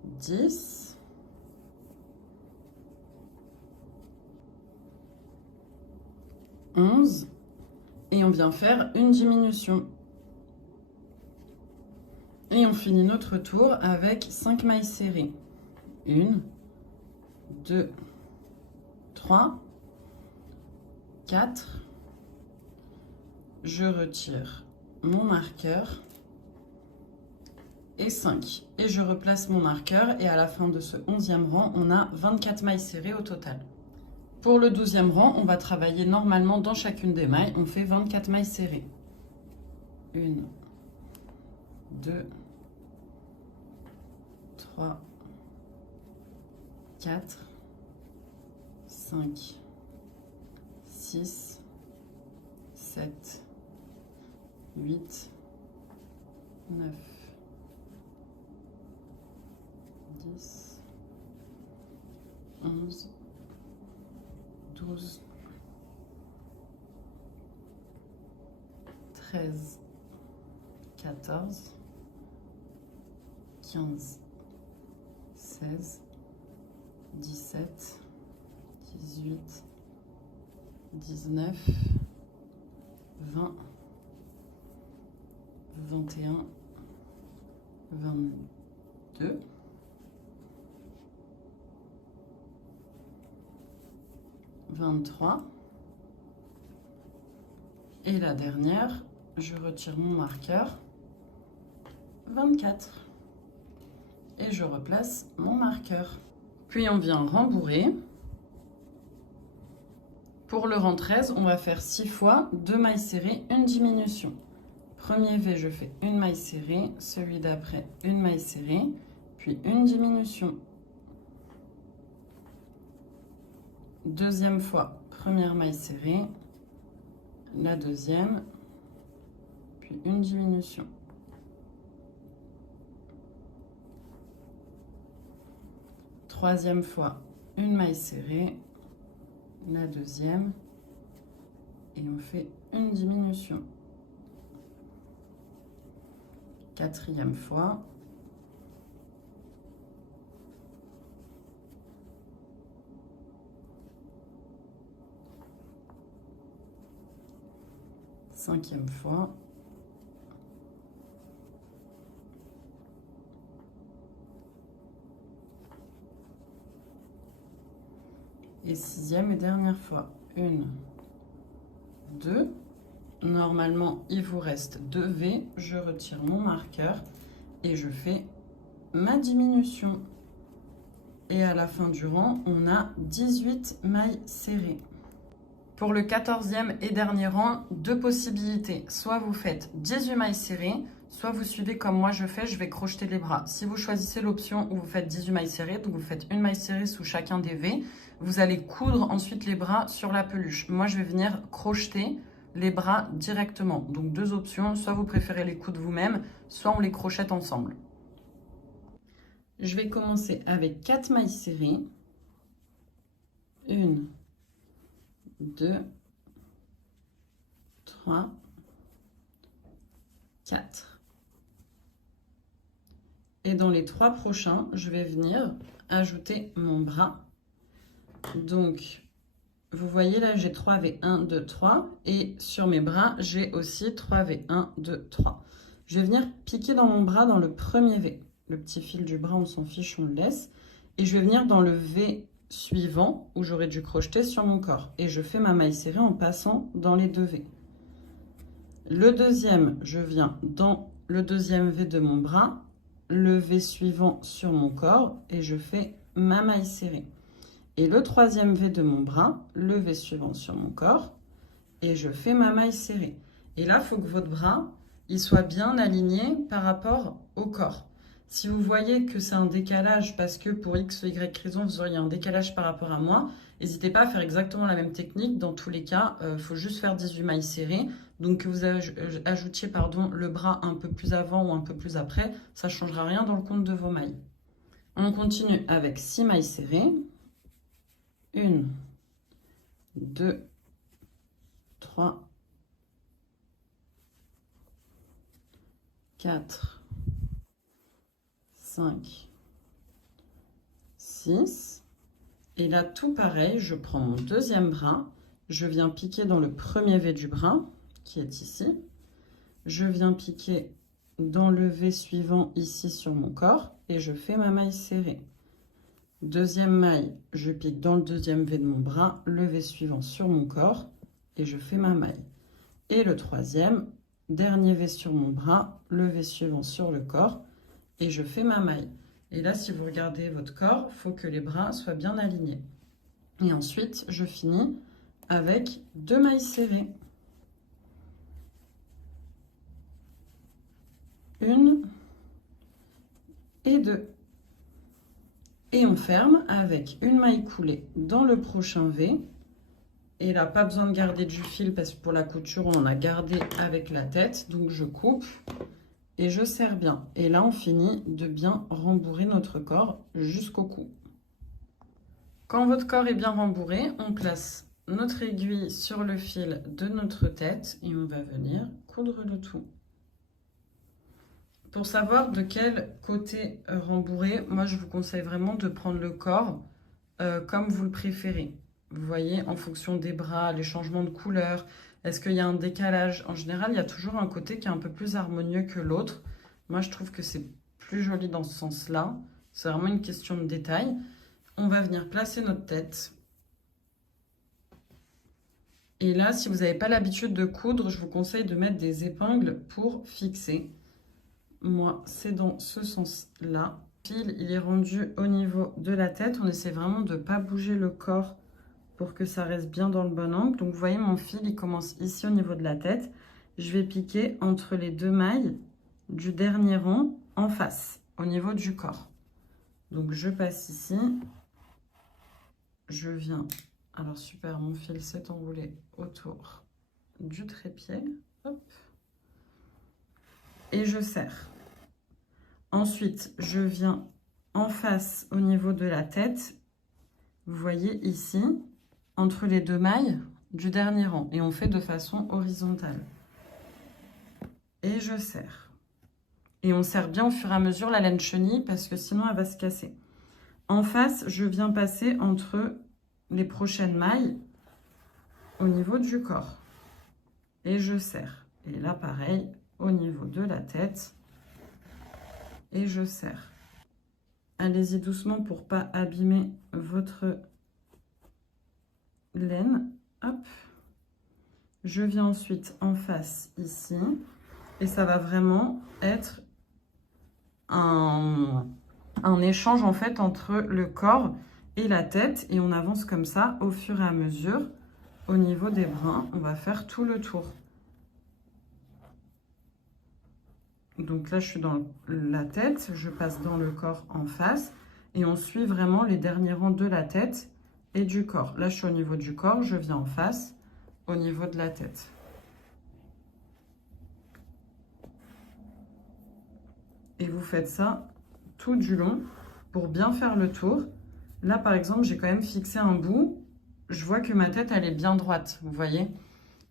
10, 11 et on vient faire une diminution. Et on finit notre tour avec 5 mailles serrées. 1, 2, 3, 4. Je retire mon marqueur et 5. Et je replace mon marqueur et à la fin de ce 11e rang, on a 24 mailles serrées au total. Pour le 12e rang, on va travailler normalement dans chacune des mailles. On fait 24 mailles serrées. 1, 2, 3, 4, 5, 6, 7, 8, 9, 10, 11, 12, 13, 14, 15, 16, 17, 18, 19, 20, 21, 22, 23 et la dernière, je retire mon marqueur, 24 et je replace mon marqueur. Puis on vient rembourrer. Pour le rang 13, on va faire 6 fois 2 mailles serrées, une diminution. Premier V, je fais une maille serrée, celui d'après une maille serrée, puis une diminution. Deuxième fois, première maille serrée, la deuxième, puis une diminution. Troisième fois, une maille serrée, la deuxième, et on fait une diminution. Quatrième fois, cinquième fois, et sixième et dernière fois. 1, 2. Normalement, il vous reste 2 V. Je retire mon marqueur et je fais ma diminution. Et à la fin du rang, on a 18 mailles serrées. Pour le 14e et dernier rang, 2 possibilités. Soit vous faites 18 mailles serrées, soit vous suivez comme moi je fais, je vais crocheter les bras. Si vous choisissez l'option où vous faites 18 mailles serrées, donc vous faites une maille serrée sous chacun des V, vous allez coudre ensuite les bras sur la peluche. Moi, je vais venir crocheter les bras directement. Donc 2 options, soit vous préférez les coudre vous-même, soit on les crochette ensemble. Je vais commencer avec 4 mailles serrées. 1, 2, 3, 4. Et dans les 3 prochains, je vais venir ajouter mon bras. Donc, vous voyez là, j'ai 3 V, 1, 2, 3. Et sur mes bras, j'ai aussi 3 V, 1, 2, 3. Je vais venir piquer dans mon bras dans le premier V. Le petit fil du bras, on s'en fiche, on le laisse. Et je vais venir dans le V suivant, où j'aurais dû crocheter sur mon corps. Et je fais ma maille serrée en passant dans les 2 V. Le deuxième, je viens dans le deuxième V de mon bras, le V suivant sur mon corps, et je fais ma maille serrée. Et le troisième V de mon bras, le V suivant sur mon corps, et je fais ma maille serrée. Et là, il faut que votre bras il soit bien aligné par rapport au corps. Si vous voyez que c'est un décalage parce que pour X ou Y raison, vous auriez un décalage par rapport à moi, n'hésitez pas à faire exactement la même technique. Dans tous les cas, il faut juste faire 18 mailles serrées. Donc que vous ajoutiez le bras un peu plus avant ou un peu plus après, ça ne changera rien dans le compte de vos mailles. On continue avec 6 mailles serrées. 1, 2, 3, 4, 5, 6. Et là, tout pareil, je prends mon deuxième bras, je viens piquer dans le premier V du bras, qui est ici. Je viens piquer dans le V suivant ici sur mon corps et je fais ma maille serrée. Deuxième maille, je pique dans le deuxième V de mon bras, le V suivant sur mon corps et je fais ma maille. Et le troisième, dernier V sur mon bras, le V suivant sur le corps et je fais ma maille. Et là, si vous regardez votre corps, il faut que les bras soient bien alignés. Et ensuite, je finis avec 2 mailles serrées. 1 et 2. Et on ferme avec une maille coulée dans le prochain V. Et là, pas besoin de garder du fil parce que pour la couture, on en a gardé avec la tête. Donc, je coupe et je serre bien. Et là, on finit de bien rembourrer notre corps jusqu'au cou. Quand votre corps est bien rembourré, on place notre aiguille sur le fil de notre tête et on va venir coudre le tout. Pour savoir de quel côté rembourrer, moi je vous conseille vraiment de prendre le corps comme vous le préférez. Vous voyez, en fonction des bras, les changements de couleur, est-ce qu'il y a un décalage? En général, il y a toujours un côté qui est un peu plus harmonieux que l'autre. Moi, je trouve que c'est plus joli dans ce sens-là. C'est vraiment une question de détail. On va venir placer notre tête. Et là, si vous n'avez pas l'habitude de coudre, je vous conseille de mettre des épingles pour fixer. Moi, c'est dans ce sens-là. Le fil, il est rendu au niveau de la tête. On essaie vraiment de ne pas bouger le corps pour que ça reste bien dans le bon angle. Donc, vous voyez, mon fil, il commence ici au niveau de la tête. Je vais piquer entre les 2 mailles du dernier rang en face, au niveau du corps. Donc, je passe ici. Je viens... Alors, super, mon fil s'est enroulé autour du trépied. Hop. Et je serre. Ensuite, je viens en face au niveau de la tête. Vous voyez ici, entre les 2 mailles du dernier rang. Et on fait de façon horizontale. Et je serre. Et on serre bien au fur et à mesure la laine chenille parce que sinon elle va se casser. En face, je viens passer entre les prochaines mailles au niveau du corps. Et je serre. Et là, pareil, au niveau de la tête. Et je serre. Allez-y doucement pour ne pas abîmer votre laine. Hop. Je viens ensuite en face ici. Et ça va vraiment être un échange en fait entre le corps et la tête. Et on avance comme ça au fur et à mesure. Au niveau des brins, on va faire tout le tour. Donc là, je suis dans la tête, je passe dans le corps en face et on suit vraiment les derniers rangs de la tête et du corps. Là, je suis au niveau du corps, je viens en face au niveau de la tête. Et vous faites ça tout du long pour bien faire le tour. Là, par exemple, j'ai quand même fixé un bout. Je vois que ma tête, elle est bien droite, vous voyez?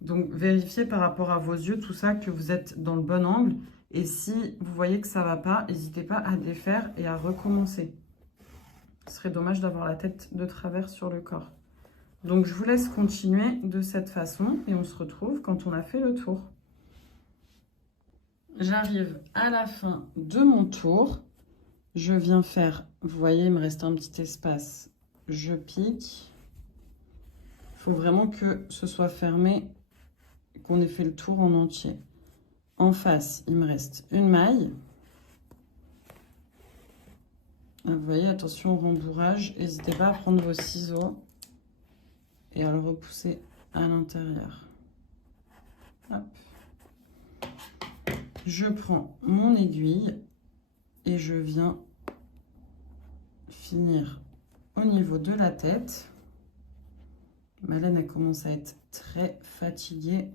Donc, vérifiez par rapport à vos yeux, tout ça, que vous êtes dans le bon angle. Et si vous voyez que ça ne va pas, n'hésitez pas à défaire et à recommencer. Ce serait dommage d'avoir la tête de travers sur le corps. Donc, je vous laisse continuer de cette façon et on se retrouve quand on a fait le tour. J'arrive à la fin de mon tour. Je viens faire, vous voyez, il me reste un petit espace. Je pique. Il faut vraiment que ce soit fermé, qu'on ait fait le tour en entier. En face, il me reste une maille. Vous voyez, attention au rembourrage. N'hésitez pas à prendre vos ciseaux et à le repousser à l'intérieur. Je prends mon aiguille et je viens finir au niveau de la tête. Ma laine, elle commence à être très fatiguée.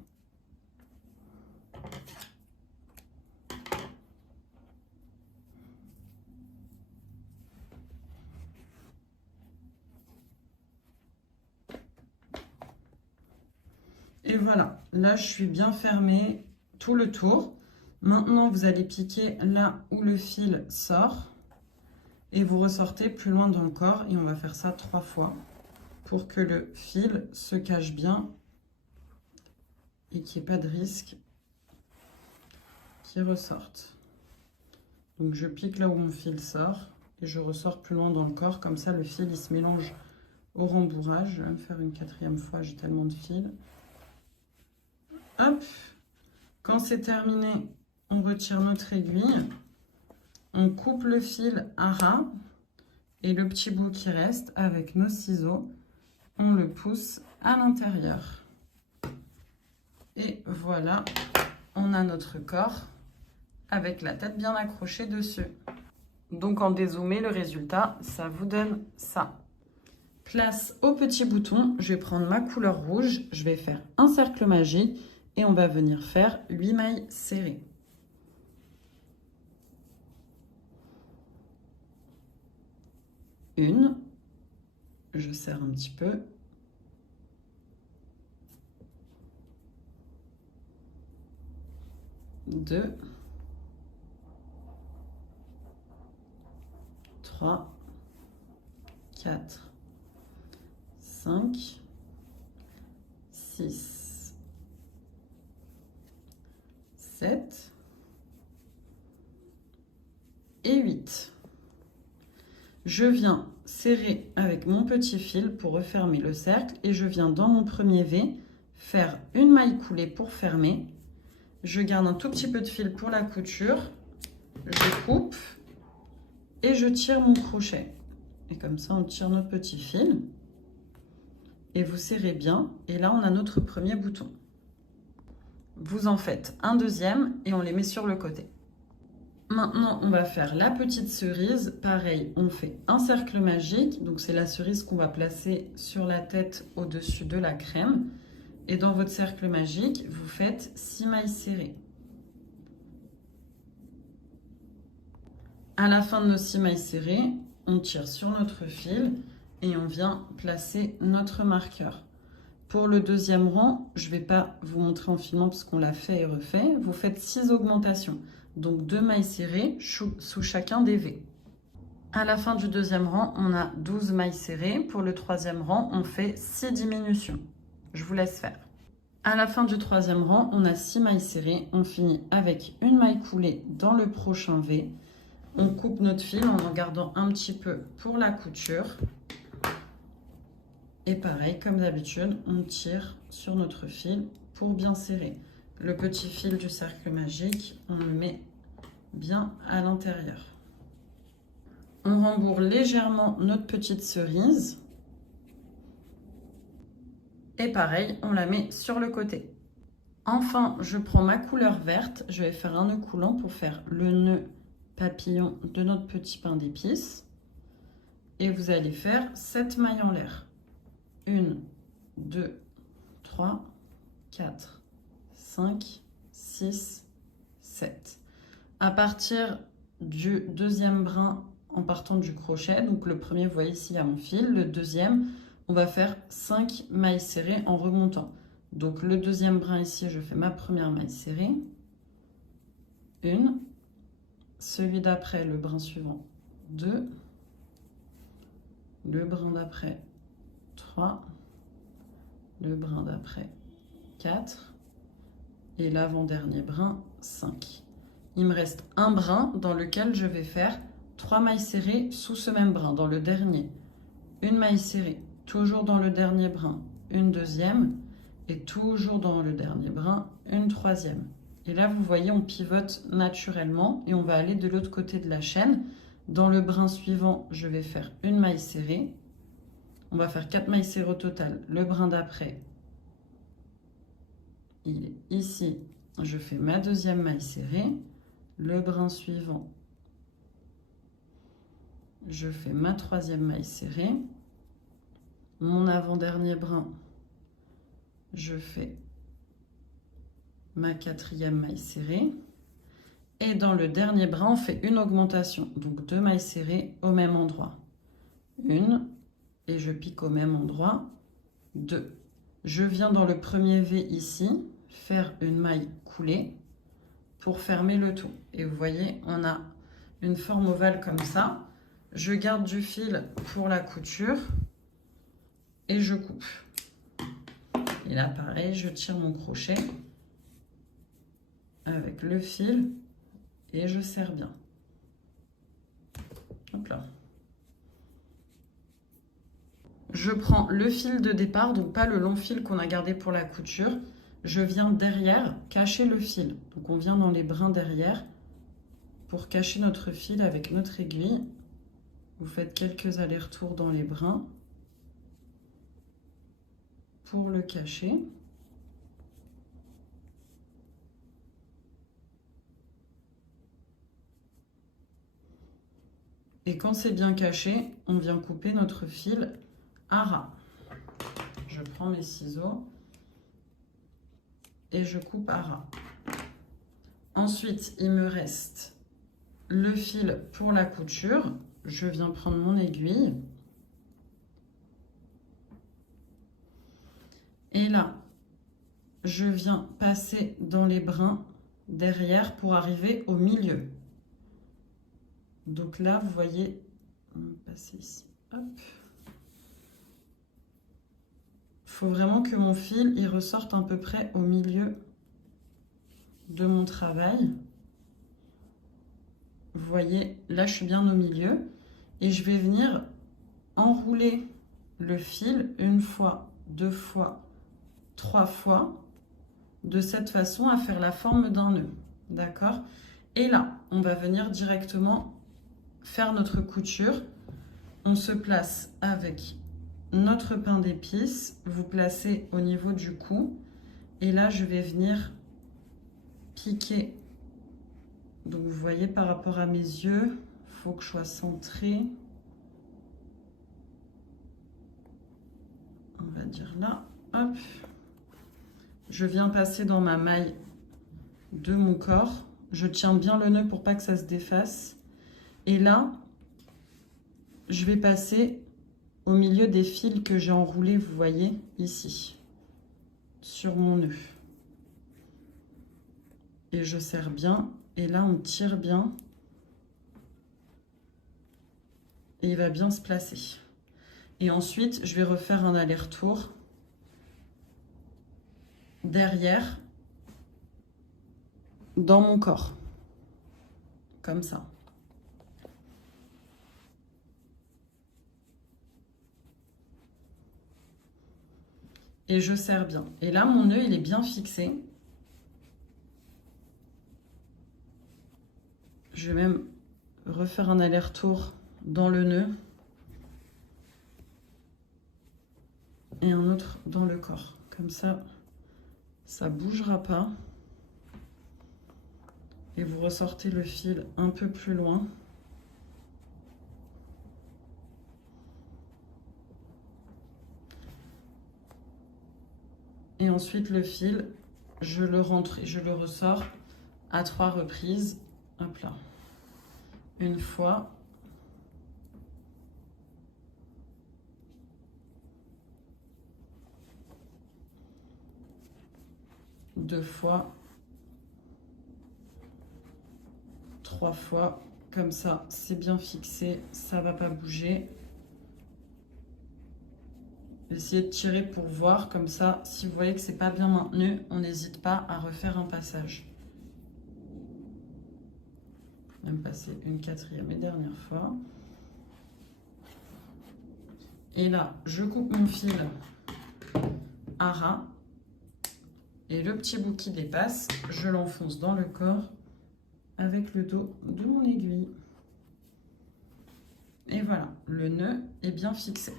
Et voilà, là je suis bien fermée tout le tour. Maintenant vous allez piquer là où le fil sort et vous ressortez plus loin dans le corps et on va faire ça 3 fois pour que le fil se cache bien et qu'il n'y ait pas de risque qu'il ressorte. Donc je pique là où mon fil sort et je ressors plus loin dans le corps, comme ça le fil il se mélange au rembourrage. Je vais me faire une 4e fois, j'ai tellement de fils. Hop, quand c'est terminé, on retire notre aiguille, on coupe le fil à ras et le petit bout qui reste avec nos ciseaux, on le pousse à l'intérieur. Et voilà, on a notre corps avec la tête bien accrochée dessus. Donc en dézoomé, le résultat, ça vous donne ça. Place au petit bouton, je vais prendre ma couleur rouge, je vais faire un cercle magique et on va venir faire 8 mailles serrées. Une, je serre un petit peu. 2, 3, 4, 5, 6, 7 et 8. Je viens serrer avec mon petit fil pour refermer le cercle et je viens dans mon premier V faire une maille coulée pour fermer. Je garde un tout petit peu de fil pour la couture, je coupe et je tire mon crochet. Et comme ça, on tire notre petit fil et vous serrez bien. Et là, on a notre premier bouton. Vous en faites un deuxième et on les met sur le côté. Maintenant, on va faire la petite cerise. Pareil, on fait un cercle magique. Donc, c'est la cerise qu'on va placer sur la tête au-dessus de la crème. Et dans votre cercle magique, vous faites 6 mailles serrées. À la fin de nos 6 mailles serrées, on tire sur notre fil et on vient placer notre marqueur. Pour le deuxième rang, je ne vais pas vous montrer en filmant parce qu'on l'a fait et refait. Vous faites 6 augmentations. Donc 2 mailles serrées sous chacun des V. À la fin du deuxième rang, on a 12 mailles serrées. Pour le troisième rang, on fait 6 diminutions. Je vous laisse faire. À la fin du troisième rang, on a 6 mailles serrées. On finit avec une maille coulée dans le prochain V. On coupe notre fil en gardant un petit peu pour la couture. Et pareil, comme d'habitude, on tire sur notre fil pour bien serrer. Le petit fil du cercle magique, on le met bien à l'intérieur. On rembourre légèrement notre petite cerise. Et pareil, on la met sur le côté. Enfin, je prends ma couleur verte. Je vais faire un nœud coulant pour faire le nœud papillon de notre petit pain d'épices. Et vous allez faire 7 mailles en l'air. 1, 2, 3, 4, 5, 6, 7. À partir du deuxième brin en partant du crochet. Donc le premier, vous voyez ici, il y a mon fil. Le deuxième, on va faire 5 mailles serrées en remontant. Donc le deuxième brin ici, je fais ma première maille serrée. Une. Celui d'après, le brin suivant, 2. Le brin d'après, 3. Le brin d'après, 4. Et l'avant-dernier brin, 5. Il me reste un brin dans lequel je vais faire 3 mailles serrées sous ce même brin, dans le dernier. Une maille serrée, toujours dans le dernier brin, une deuxième, et toujours dans le dernier brin, une troisième. Et là, vous voyez, on pivote naturellement et on va aller de l'autre côté de la chaîne. Dans le brin suivant, je vais faire une maille serrée. On va faire 4 mailles serrées au total. Le brin d'après, il est ici. Je fais ma deuxième maille serrée. Le brin suivant, je fais ma troisième maille serrée. Mon avant-dernier brin, je fais ma quatrième maille serrée. Et dans le dernier brin, on fait une augmentation. Donc 2 mailles serrées au même endroit. Une, et je pique au même endroit. 2. Je viens dans le premier V ici, faire une maille coulée pour fermer le tout. Et vous voyez, on a une forme ovale comme ça. Je garde du fil pour la couture et je coupe. Et là, pareil, je tire mon crochet avec le fil et je serre bien. Hop là. Je prends le fil de départ, donc pas le long fil qu'on a gardé pour la couture. Je viens derrière cacher le fil. Donc on vient dans les brins derrière pour cacher notre fil avec notre aiguille. Vous faites quelques allers-retours dans les brins pour le cacher. Et quand c'est bien caché, on vient couper notre fil à ras. Je prends mes ciseaux et je coupe à ras. Ensuite, il me reste le fil pour la couture. Je viens prendre mon aiguille. Et là, je viens passer dans les brins derrière pour arriver au milieu. Donc là, vous voyez, on va passer ici. Hop. Il faut vraiment que mon fil il ressorte à peu près au milieu de mon travail. Vous voyez, là, je suis bien au milieu. Et je vais venir enrouler le fil une fois, 2 fois, 3 fois, de cette façon à faire la forme d'un nœud. D'accord? Et là, on va venir directement faire notre couture. On se place avec notre pain d'épices. Vous placez au niveau du cou. Et là, je vais venir piquer. Donc, vous voyez, par rapport à mes yeux, il faut que je sois centrée. On va dire là. Hop. Je viens passer dans ma maille de mon corps. Je tiens bien le nœud pour pas que ça se défasse. Et là, je vais passer au milieu des fils que j'ai enroulés, vous voyez, ici, sur mon nœud. Et je serre bien. Et là, on tire bien. Et il va bien se placer. Et ensuite, je vais refaire un aller-retour derrière dans mon corps. Comme ça. Et je serre bien. Et là, mon nœud, il est bien fixé. Je vais même refaire un aller-retour dans le nœud. Et un autre dans le corps. Comme ça, ça ne bougera pas. Et vous ressortez le fil un peu plus loin. Et ensuite, le fil, je le rentre et je le ressors à 3 reprises. Hop là. une fois. Deux fois. Trois fois. Comme ça, c'est bien fixé, ça va pas bouger. Essayez de tirer pour voir, comme ça, si vous voyez que c'est pas bien maintenu, on n'hésite pas à refaire un passage. Même passer une quatrième et dernière fois. Et là, je coupe mon fil à ras. Et le petit bout qui dépasse, je l'enfonce dans le corps avec le dos de mon aiguille. Et voilà, le nœud est bien fixé.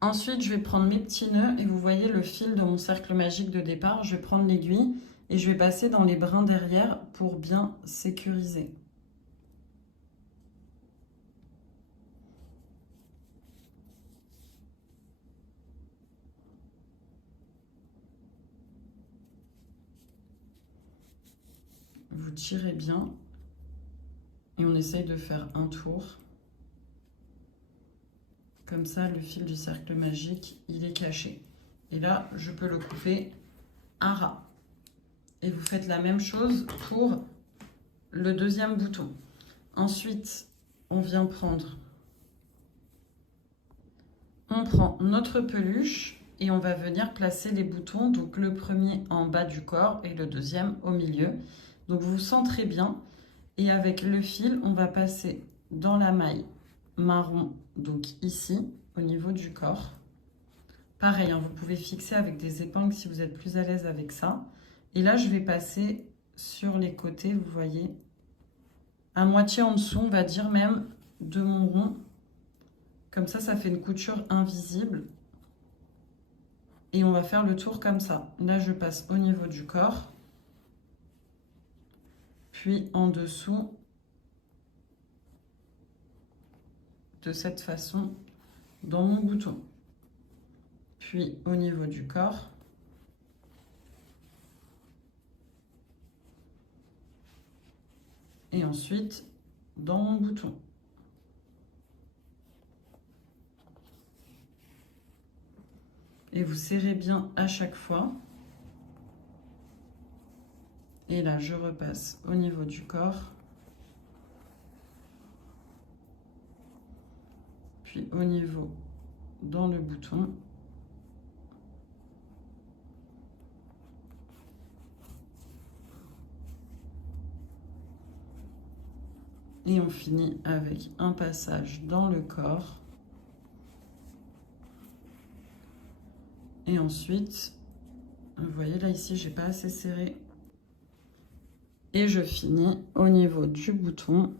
Ensuite, je vais prendre mes petits nœuds et vous voyez le fil de mon cercle magique de départ. Je vais prendre l'aiguille et je vais passer dans les brins derrière pour bien sécuriser. Vous tirez bien et on essaye de faire un tour. Comme ça, le fil du cercle magique, il est caché. Et là, je peux le couper à ras. Et vous faites la même chose pour le deuxième bouton. Ensuite, on vient prendre... On prend notre peluche et on va venir placer les boutons. Donc le premier en bas du corps et le deuxième au milieu. Donc vous centrez bien. Et avec le fil, on va passer dans la maille marron, donc ici, au niveau du corps. Pareil, hein, vous pouvez fixer avec des épingles si vous êtes plus à l'aise avec ça. Et là, je vais passer sur les côtés, vous voyez, à moitié en dessous, on va dire même, de mon rond. Comme ça fait une couture invisible. Et on va faire le tour comme ça. Là, je passe au niveau du corps. Puis en dessous, de cette façon, dans mon bouton. Puis au niveau du corps. Et ensuite, dans mon bouton. Et vous serrez bien à chaque fois. Et là, je repasse au niveau du corps. Puis au niveau dans le bouton. Et on finit avec un passage dans le corps. Et ensuite, vous voyez là ici, j'ai pas assez serré. Et je finis au niveau du bouton.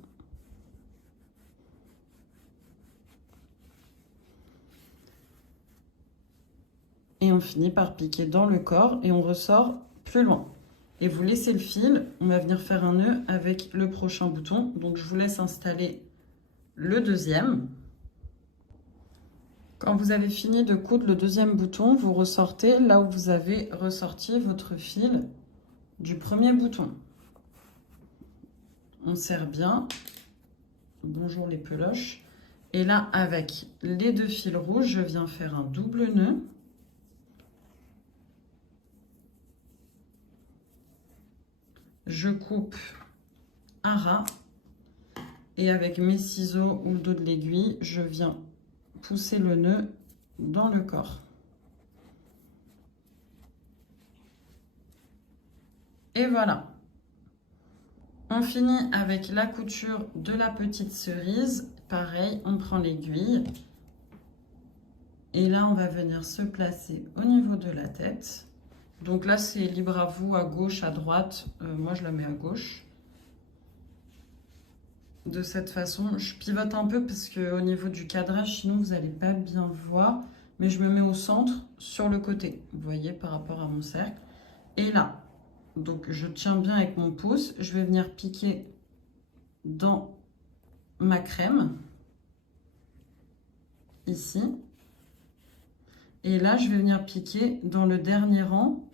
Et on finit par piquer dans le corps et on ressort plus loin. Et vous laissez le fil, on va venir faire un nœud avec le prochain bouton. Donc je vous laisse installer le deuxième. Quand vous avez fini de coudre le deuxième bouton, vous ressortez là où vous avez ressorti votre fil du premier bouton. On serre bien. Bonjour les peloches. Et là, avec les deux fils rouges, je viens faire un double nœud. Je coupe à ras. Et avec mes ciseaux ou le dos de l'aiguille, je viens pousser le nœud dans le corps. Et voilà. On finit avec la couture de la petite cerise. Pareil, on prend l'aiguille. Et là, on va venir se placer au niveau de la tête. Donc là, c'est libre à vous, à gauche, à droite. Moi, je la mets à gauche. De cette façon, je pivote un peu parce qu'au niveau du cadrage, sinon, vous n'allez pas bien voir. Mais je me mets au centre, sur le côté. Vous voyez, par rapport à mon cercle. Et là, donc je tiens bien avec mon pouce. Je vais venir piquer dans ma crème. Ici. Et là, je vais venir piquer dans le dernier rang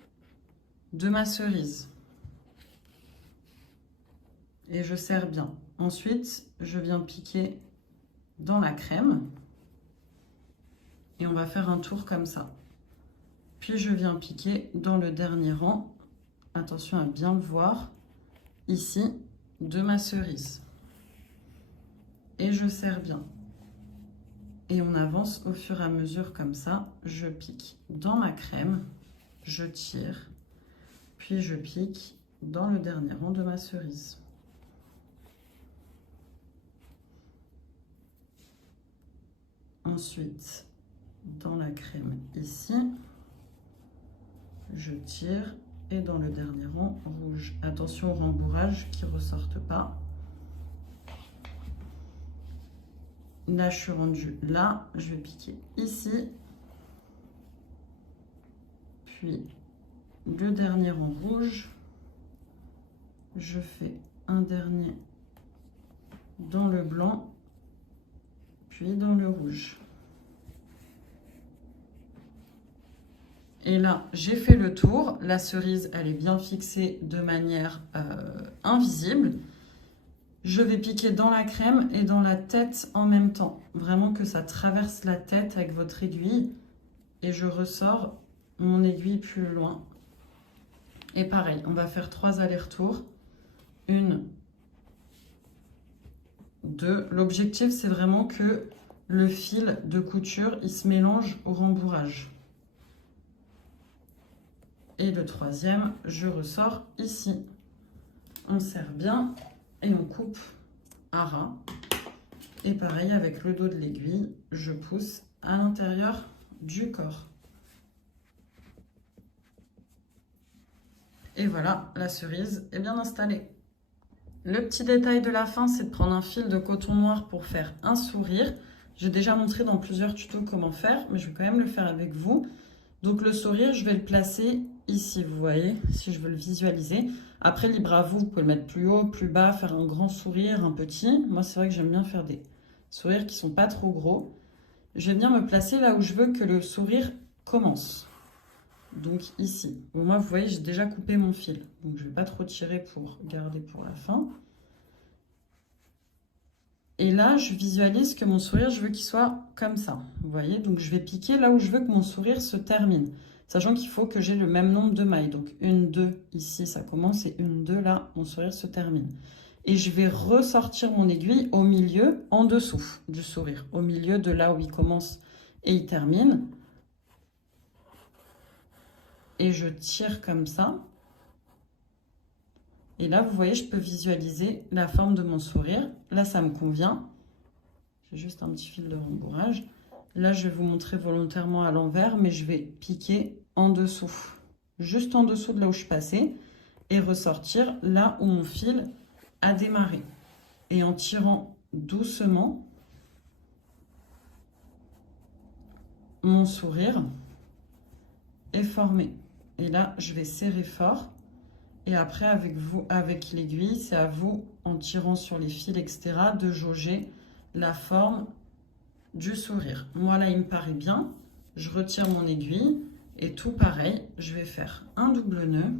de ma cerise. et je serre bien. Ensuite, je viens piquer dans la crème et on va faire un tour comme ça. Puis je viens piquer dans le dernier rang, attention à bien le voir, ici, de ma cerise. Et je serre bien. Et on avance au fur et à mesure comme ça. Je pique dans ma crème, je tire, puis je pique dans le dernier rang de ma cerise. Ensuite, dans la crème ici, je tire et dans le dernier rang rouge. Attention au rembourrage qui ne ressorte pas. Là, je suis rendue là, je vais piquer ici, puis le dernier en rouge, je fais un dernier dans le blanc, puis dans le rouge. Et là, j'ai fait le tour, la cerise, elle est bien fixée de manière invisible. Je vais piquer dans la crème et dans la tête en même temps. Vraiment que ça traverse la tête avec votre aiguille. Et je ressors mon aiguille plus loin. Et pareil, on va faire 3 allers-retours. 1, 2. L'objectif, c'est vraiment que le fil de couture, il se mélange au rembourrage. Et le 3e, je ressors ici. On serre bien. Et on coupe à ras. Et pareil, avec le dos de l'aiguille, je pousse à l'intérieur du corps. Et voilà, la cerise est bien installée. Le petit détail de la fin, c'est de prendre un fil de coton noir pour faire un sourire. J'ai déjà montré dans plusieurs tutos comment faire, mais je vais quand même le faire avec vous. Donc le sourire, je vais le placer ici, vous voyez, si je veux le visualiser. Après, libre à vous, vous pouvez le mettre plus haut, plus bas, faire un grand sourire, un petit. Moi, c'est vrai que j'aime bien faire des sourires qui ne sont pas trop gros. Je vais bien me placer là où je veux que le sourire commence. Donc ici. Bon, moi, vous voyez, j'ai déjà coupé mon fil. Donc, je ne vais pas trop tirer pour garder pour la fin. Et là, je visualise que mon sourire, je veux qu'il soit comme ça. Vous voyez, donc je vais piquer là où je veux que mon sourire se termine. Sachant qu'il faut que j'ai le même nombre de mailles. Donc 1, 2, ici ça commence et 1, 2, là, mon sourire se termine. Et je vais ressortir mon aiguille au milieu, en dessous du sourire. Au milieu de là où il commence et il termine. Et je tire comme ça. Et là, vous voyez, je peux visualiser la forme de mon sourire. Là, ça me convient. J'ai juste un petit fil de rembourrage. Là, je vais vous montrer volontairement à l'envers, mais je vais piquer en dessous. Juste en dessous de là où je suis passée. Et ressortir là où mon fil a démarré. Et en tirant doucement, mon sourire est formé. Et là, je vais serrer fort. Et après, avec vous, avec l'aiguille, c'est à vous, en tirant sur les fils, etc., de jauger la forme du sourire. Moi, là, il me paraît bien. Je retire mon aiguille et tout pareil, je vais faire un double nœud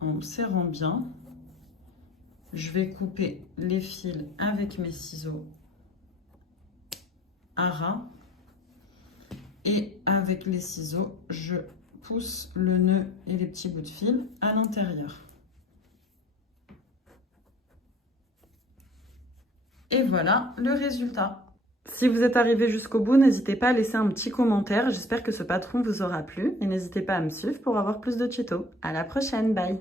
en serrant bien. Je vais couper les fils avec mes ciseaux à ras et avec les ciseaux, je pousse le nœud et les petits bouts de fil à l'intérieur. Et voilà le résultat. Si vous êtes arrivé jusqu'au bout, n'hésitez pas à laisser un petit commentaire. J'espère que ce patron vous aura plu et n'hésitez pas à me suivre pour avoir plus de tutos. À la prochaine, bye!